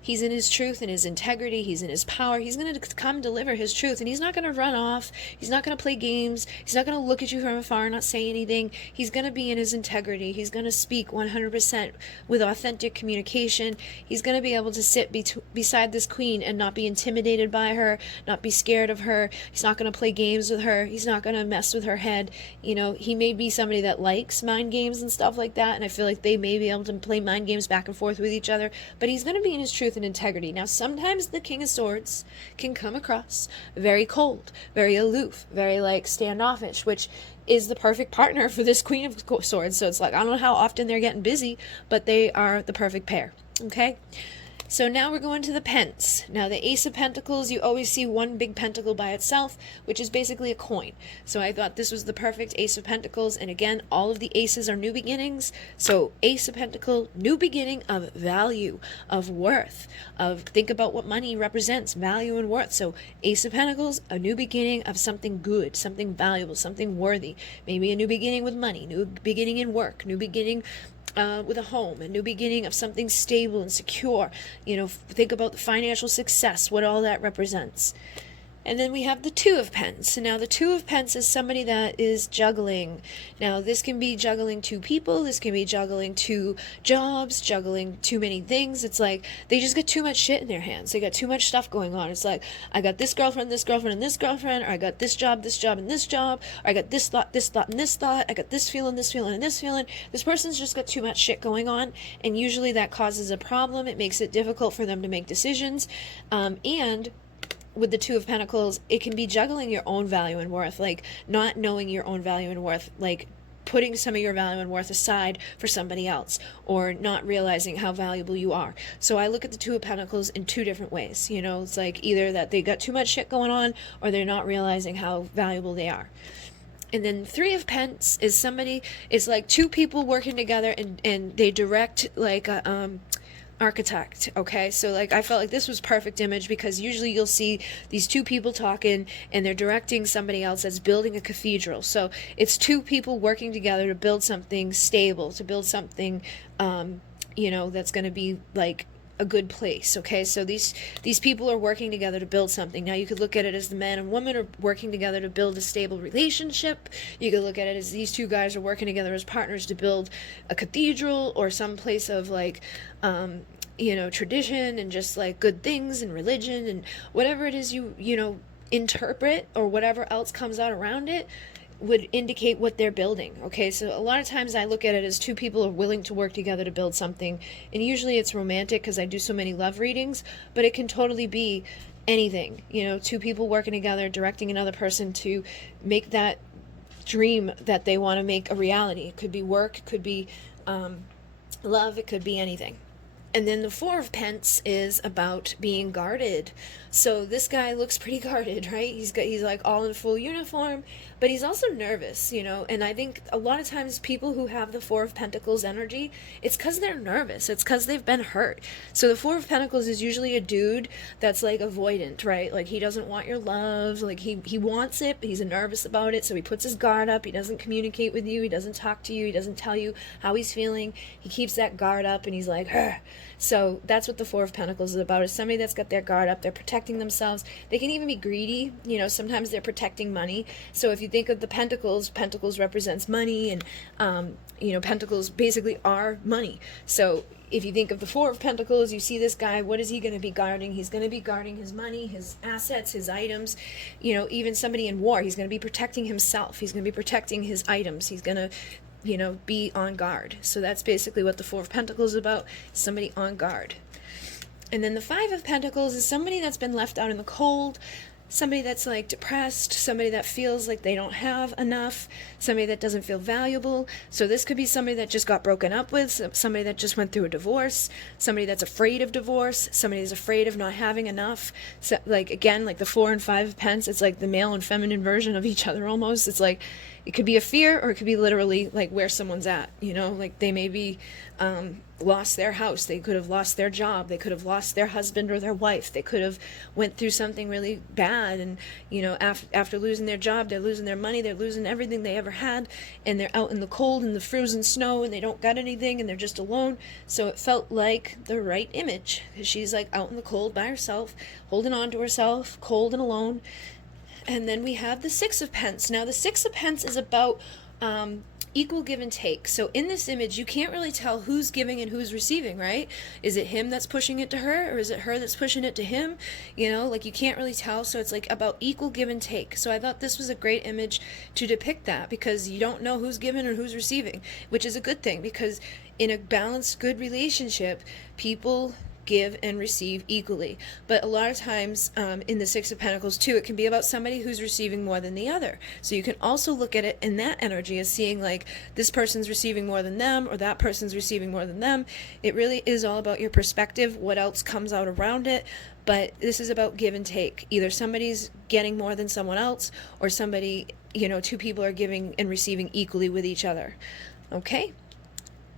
he's in his truth and his integrity. He's in his power. He's going to come deliver his truth, and he's not going to run off. He's not going to play games. He's not going to look at you from afar and not say anything. He's going to be in his integrity. He's going to speak 100% with authentic communication. He's going to be able to sit beside this queen and not be intimidated by her, not be scared of her. He's not going to play games with her. He's not going to mess with her head. He may be somebody that likes mind games and stuff like that, and I feel like they may be able to play mind games back and forth with each other, but he's going to be in his truth and integrity. Now, sometimes the King of Swords can come across very cold, very aloof, very standoffish, which is the perfect partner for this Queen of Swords. So it's like, I don't know how often they're getting busy, but they are the perfect pair. Okay? So now we're going to the pence. Now the Ace of Pentacles, you always see one big pentacle by itself, which is basically a coin. So I thought this was the perfect Ace of Pentacles. And again, all of the aces are new beginnings. So Ace of Pentacles, new beginning of value, of worth, think about what money represents, value and worth. So Ace of Pentacles, a new beginning of something good, something valuable, something worthy. Maybe a new beginning with money, new beginning in work, new beginning with a home, a new beginning of something stable and secure. Think about the financial success, what all that represents. And then we have the Two of Pence. Now the Two of Pence is somebody that is juggling. Now this can be juggling two people, this can be juggling two jobs, juggling too many things. It's like they just get too much shit in their hands. They got too much stuff going on. It's like, I got this girlfriend, and this girlfriend, or I got this job, and this job, or I got this thought, and this thought, I got this feeling, and this feeling. This person's just got too much shit going on, and usually that causes a problem. It makes it difficult for them to make decisions, and with the Two of Pentacles, it can be juggling your own value and worth, like not knowing your own value and worth, like putting some of your value and worth aside for somebody else, or not realizing how valuable you are. So I look at the Two of Pentacles in two different ways. It's like either that they got too much shit going on, or they're not realizing how valuable they are. And then Three of Pence is somebody, it's like two people working together, and they direct like a architect. Okay, so I felt like this was perfect image, because usually you'll see these two people talking and they're directing somebody else that's building a cathedral. So it's two people working together to build something stable, to build something that's going to be like a good place. Okay, so these people are working together to build something. Now you could look at it as the man and woman are working together to build a stable relationship. You could look at it as these two guys are working together as partners to build a cathedral, or some place of tradition and just like good things and religion and whatever it is you interpret, or whatever else comes out around it would indicate what they're building. Okay, so a lot of times I look at it as two people are willing to work together to build something, and usually it's romantic because I do so many love readings, but it can totally be anything. Two people working together, directing another person to make that dream that they want to make a reality. It could be work, it could be love, it could be anything. And then the Four of Pence is about being guarded. So this guy looks pretty guarded, right? He's like all in full uniform, but he's also nervous, and I think a lot of times people who have the Four of Pentacles energy, it's because they're nervous. It's because they've been hurt. So the Four of Pentacles is usually a dude that's like avoidant, right? Like he doesn't want your love. Like he wants it, but he's nervous about it. So he puts his guard up. He doesn't communicate with you. He doesn't talk to you. He doesn't tell you how he's feeling. He keeps that guard up, and he's like, Hur. So that's what the Four of Pentacles is about, is somebody that's got their guard up. They're protecting themselves. They can even be greedy. Sometimes they're protecting money. So if you think of the Pentacles, Pentacles represents money, and Pentacles basically are money. So if you think of the Four of Pentacles, you see this guy, what is he going to be guarding? He's going to be guarding his money, his assets, his items. Even somebody in war, he's going to be protecting himself. He's going to be protecting his items. He's going to be on guard. So that's basically what the Four of Pentacles is about, somebody on guard. And then the Five of Pentacles is somebody that's been left out in the cold, somebody that's like depressed, somebody that feels like they don't have enough, somebody that doesn't feel valuable. So this could be somebody that just got broken up with, somebody that just went through a divorce, somebody that's afraid of divorce, somebody that's afraid of not having enough. So, like, again, like the Four and Five of Pence, it's like the male and feminine version of each other almost. It's like it could be a fear, or it could be literally like where someone's at, you know, like they may be lost their house, they could have lost their job, they could have lost their husband or their wife, they could have went through something really bad, and you know, after losing their job, they're losing their money, they're losing everything they ever had, and they're out in the cold and the frozen snow, and they don't got anything, and they're just alone. So it felt like the right image, because she's like out in the cold by herself, holding on to herself, cold and alone. And then we have the Six of Pence. Now the Six of Pence is about equal give and take. So in this image, you can't really tell who's giving and who's receiving, right? Is it him that's pushing it to her, or is it her that's pushing it to him? You know, like you can't really tell. So it's like about equal give and take. So I thought this was a great image to depict that, because you don't know who's giving or who's receiving, which is a good thing, because in a balanced, good relationship, people give and receive equally. But a lot of times in the Six of Pentacles too, it can be about somebody who's receiving more than the other. So you can also look at it in that energy as seeing like this person's receiving more than them, or that person's receiving more than them. It really is all about your perspective, what else comes out around it. But this is about give and take. Either somebody's getting more than someone else, or somebody, you know, two people are giving and receiving equally with each other. Okay?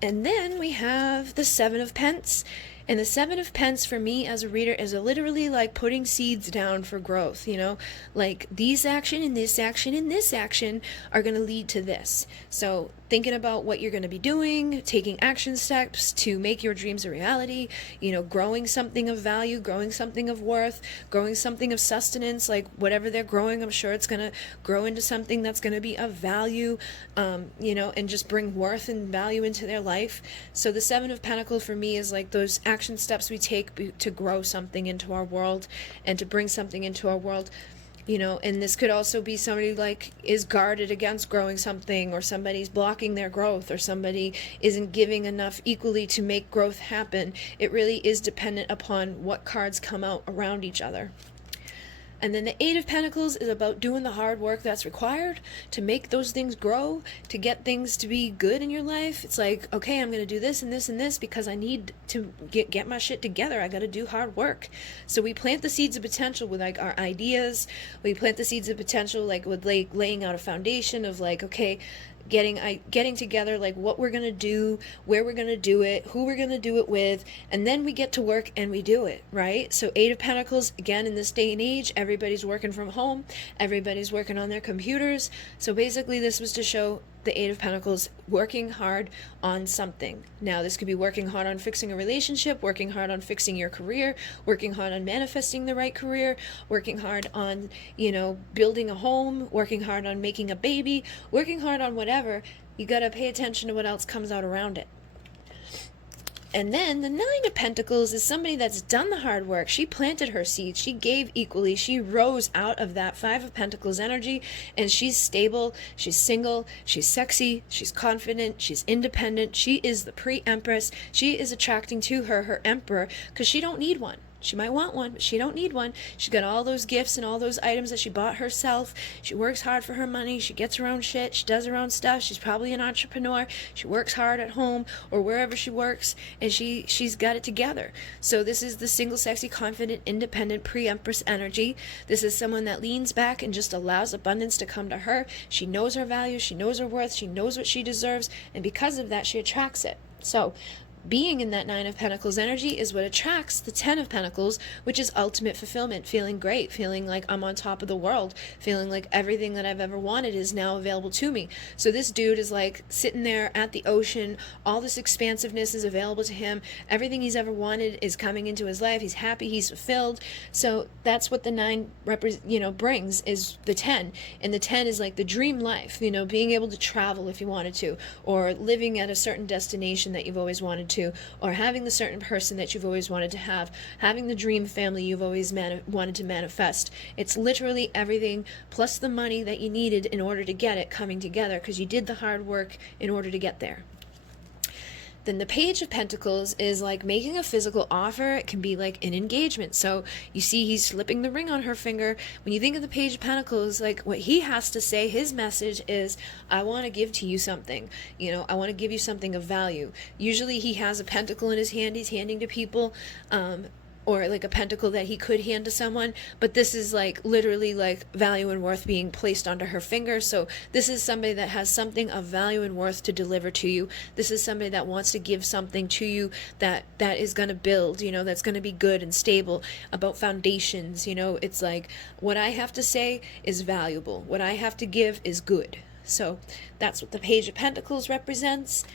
And then we have the Seven of Pence. And the Seven of Pence for me as a reader is literally like putting seeds down for growth, you know, like these action and this action and this action are going to lead to this. So thinking about what you're going to be doing, taking action steps to make your dreams a reality, you know, growing something of value, growing something of worth, growing something of sustenance, like whatever they're growing, I'm sure it's going to grow into something that's going to be of value, you know, and just bring worth and value into their life. So the Seven of Pentacles for me is like those action steps we take to grow something into our world and to bring something into our world. You know, and this could also be somebody like is guarded against growing something, or somebody's blocking their growth, or somebody isn't giving enough equally to make growth happen. It really is dependent upon what cards come out around each other. And then the Eight of Pentacles is about doing the hard work that's required to make those things grow, to get things to be good in your life. It's like, okay, I'm going to do this and this and this because I need to get my shit together. I got to do hard work. So we plant the seeds of potential with like our ideas. We plant the seeds of potential like with like laying out a foundation of like, okay, getting together like what we're going to do, where we're going to do it, who we're going to do it with, and then we get to work and we do it, right? So Eight of Pentacles, again, in this day and age, everybody's working from home, everybody's working on their computers. So basically this was to show the Eight of Pentacles working hard on something. Now this could be working hard on fixing a relationship, working hard on fixing your career, working hard on manifesting the right career, working hard on, you know, building a home, working hard on making a baby, working hard on whatever. You got to pay attention to what else comes out around it. And then the Nine of Pentacles is somebody that's done the hard work. She planted her seeds. She gave equally. She rose out of that Five of Pentacles energy, and she's stable. She's single. She's sexy. She's confident. She's independent. She is the pre-Empress. She is attracting to her Emperor, because she don't need one. She might want one, but she don't need one. She's got all those gifts and all those items that she bought herself. She works hard for her money. She gets her own shit. She does her own stuff. She's probably an entrepreneur. She works hard at home or wherever she works, and she's got it together. So this is the single, sexy, confident, independent, pre-Empress energy. This is someone that leans back and just allows abundance to come to her. She knows her value. She knows her worth. She knows what she deserves, and because of that, she attracts it. So being in that Nine of Pentacles energy is what attracts the Ten of Pentacles, which is ultimate fulfillment, feeling great, feeling like I'm on top of the world, feeling like everything that I've ever wanted is now available to me. So this dude is like sitting there at the ocean, all this expansiveness is available to him, everything he's ever wanted is coming into his life, he's happy, he's fulfilled. So that's what the Nine brings, is the 10. And the 10 is like the dream life, you know, being able to travel if you wanted to, or living at a certain destination that you've always wanted to, or having the certain person that you've always wanted to have, having the dream family you've always wanted to manifest. It's literally everything plus the money that you needed in order to get it coming together, because you did the hard work in order to get there. Then the Page of Pentacles is like making a physical offer. It can be like an engagement. So you see he's slipping the ring on her finger. When you think of the Page of Pentacles, like what he has to say, his message is, I want to give to you something. You know, I want to give you something of value. Usually he has a pentacle in his hand he's handing to people, or like a pentacle that he could hand to someone, but this is like literally like value and worth being placed onto her finger. So this is somebody that has something of value and worth to deliver to you. This is somebody that wants to give something to you that is going to build, you know, that's going to be good and stable, about foundations. You know, it's like what I have to say is valuable, what I have to give is good. So that's what the Page of Pentacles represents.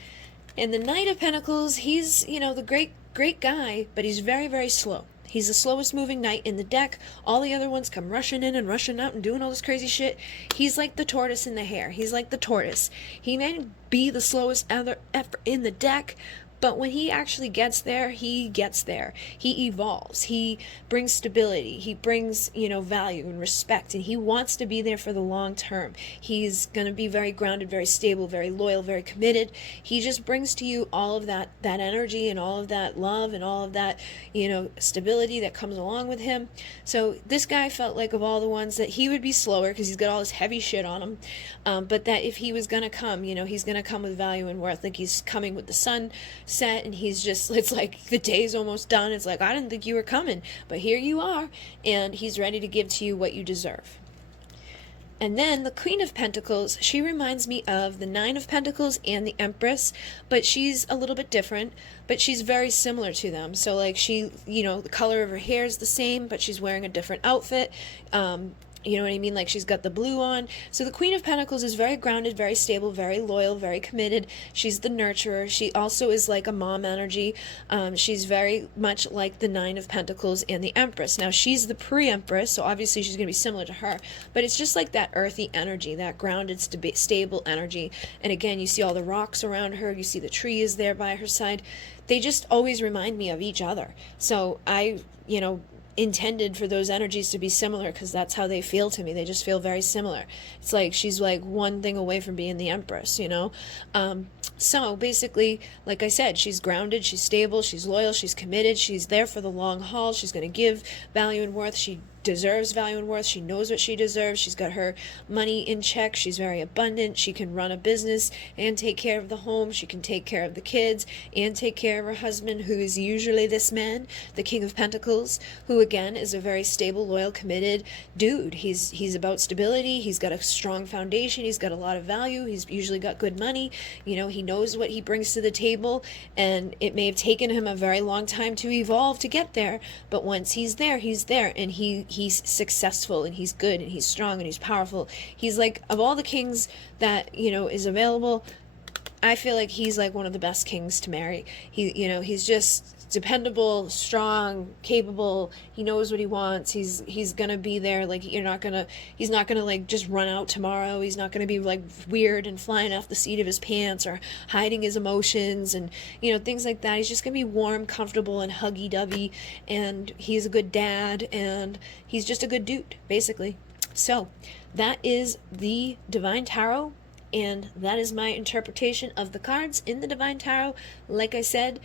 And the Knight of Pentacles, he's, you know, the great guy, but he's very, very slow. He's the slowest moving knight in the deck. All the other ones come rushing in and rushing out and doing all this crazy shit. He's like the tortoise in the hare. He's like the tortoise. He may be the slowest ever in the deck, but when he actually gets there, he gets there. He evolves. He brings stability. He brings, you know, value and respect, and he wants to be there for the long term. He's going to be very grounded, very stable, very loyal, very committed. He just brings to you all of that energy and all of that love and all of that, you know, stability that comes along with him. So this guy felt like of all the ones that he would be slower because he's got all this heavy shit on him, but that if he was going to come, you know, he's going to come with value and worth. Like he's coming with the sun set, and he's just, it's like the day's almost done. It's like, I didn't think you were coming, but here you are, and he's ready to give to you what you deserve. And then the Queen of Pentacles, she reminds me of the Nine of Pentacles and the Empress, but she's a little bit different, but she's very similar to them. So like she, you know, the color of her hair is the same, but she's wearing a different outfit. You know what I mean? Like she's got the blue on. So the Queen of Pentacles is very grounded, very stable, very loyal, very committed. She's the nurturer. She also is like a mom energy. She's very much like the Nine of Pentacles and the Empress. Now she's the pre-Empress, so obviously she's going to be similar to her. But it's just like that earthy energy, that grounded, stable energy. And again, you see all the rocks around her. You see the tree is there by her side. They just always remind me of each other. So I, you know, intended for those energies to be similar because that's how they feel to me. They just feel very similar. It's like she's like one thing away from being the Empress, you know. So basically, like I said, she's grounded, she's stable, she's loyal, she's committed, she's there for the long haul. She's going to give value and worth. She deserves value and worth. She knows what she deserves. She's got her money in check. She's very abundant. She can run a business and take care of the home. She can take care of the kids and take care of her husband, who is usually this man, the King of Pentacles, who again is a very stable, loyal, committed dude. He's about stability. He's got a strong foundation. He's got a lot of value. He's usually got good money. You know, he knows what he brings to the table, and it may have taken him a very long time to evolve to get there, but once he's there, and he's successful, and he's good, and he's strong, and he's powerful. He's like, of all the kings that, you know, is available, I feel like he's like one of the best kings to marry. You know, he's just dependable, strong, capable. He knows what he wants. He's gonna be there. Like he's not gonna like just run out tomorrow. He's not gonna be like weird and flying off the seat of his pants or hiding his emotions and, you know, things like that. He's just gonna be warm, comfortable, and huggy-dovey, and he's a good dad, and he's just a good dude, basically. So that is the Divine Tarot, and that is my interpretation of the cards in the Divine Tarot. Like I said,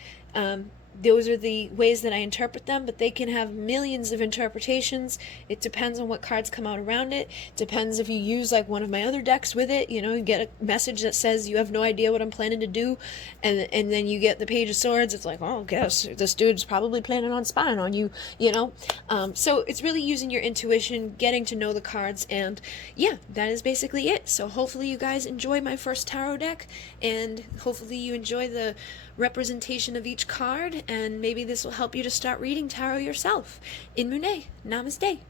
those are the ways that I interpret them, but they can have millions of interpretations. It depends on what cards come out around it. Depends if you use like one of my other decks with it. You know, you get a message that says you have no idea what I'm planning to do, and then you get the Page of Swords. It's like, oh, guess this dude's probably planning on spying on you, you know. So it's really using your intuition, getting to know the cards, and yeah, that is basically it. So hopefully you guys enjoy my first tarot deck, and hopefully you enjoy the representation of each card, and maybe this will help you to start reading tarot yourself. In Mune, namaste.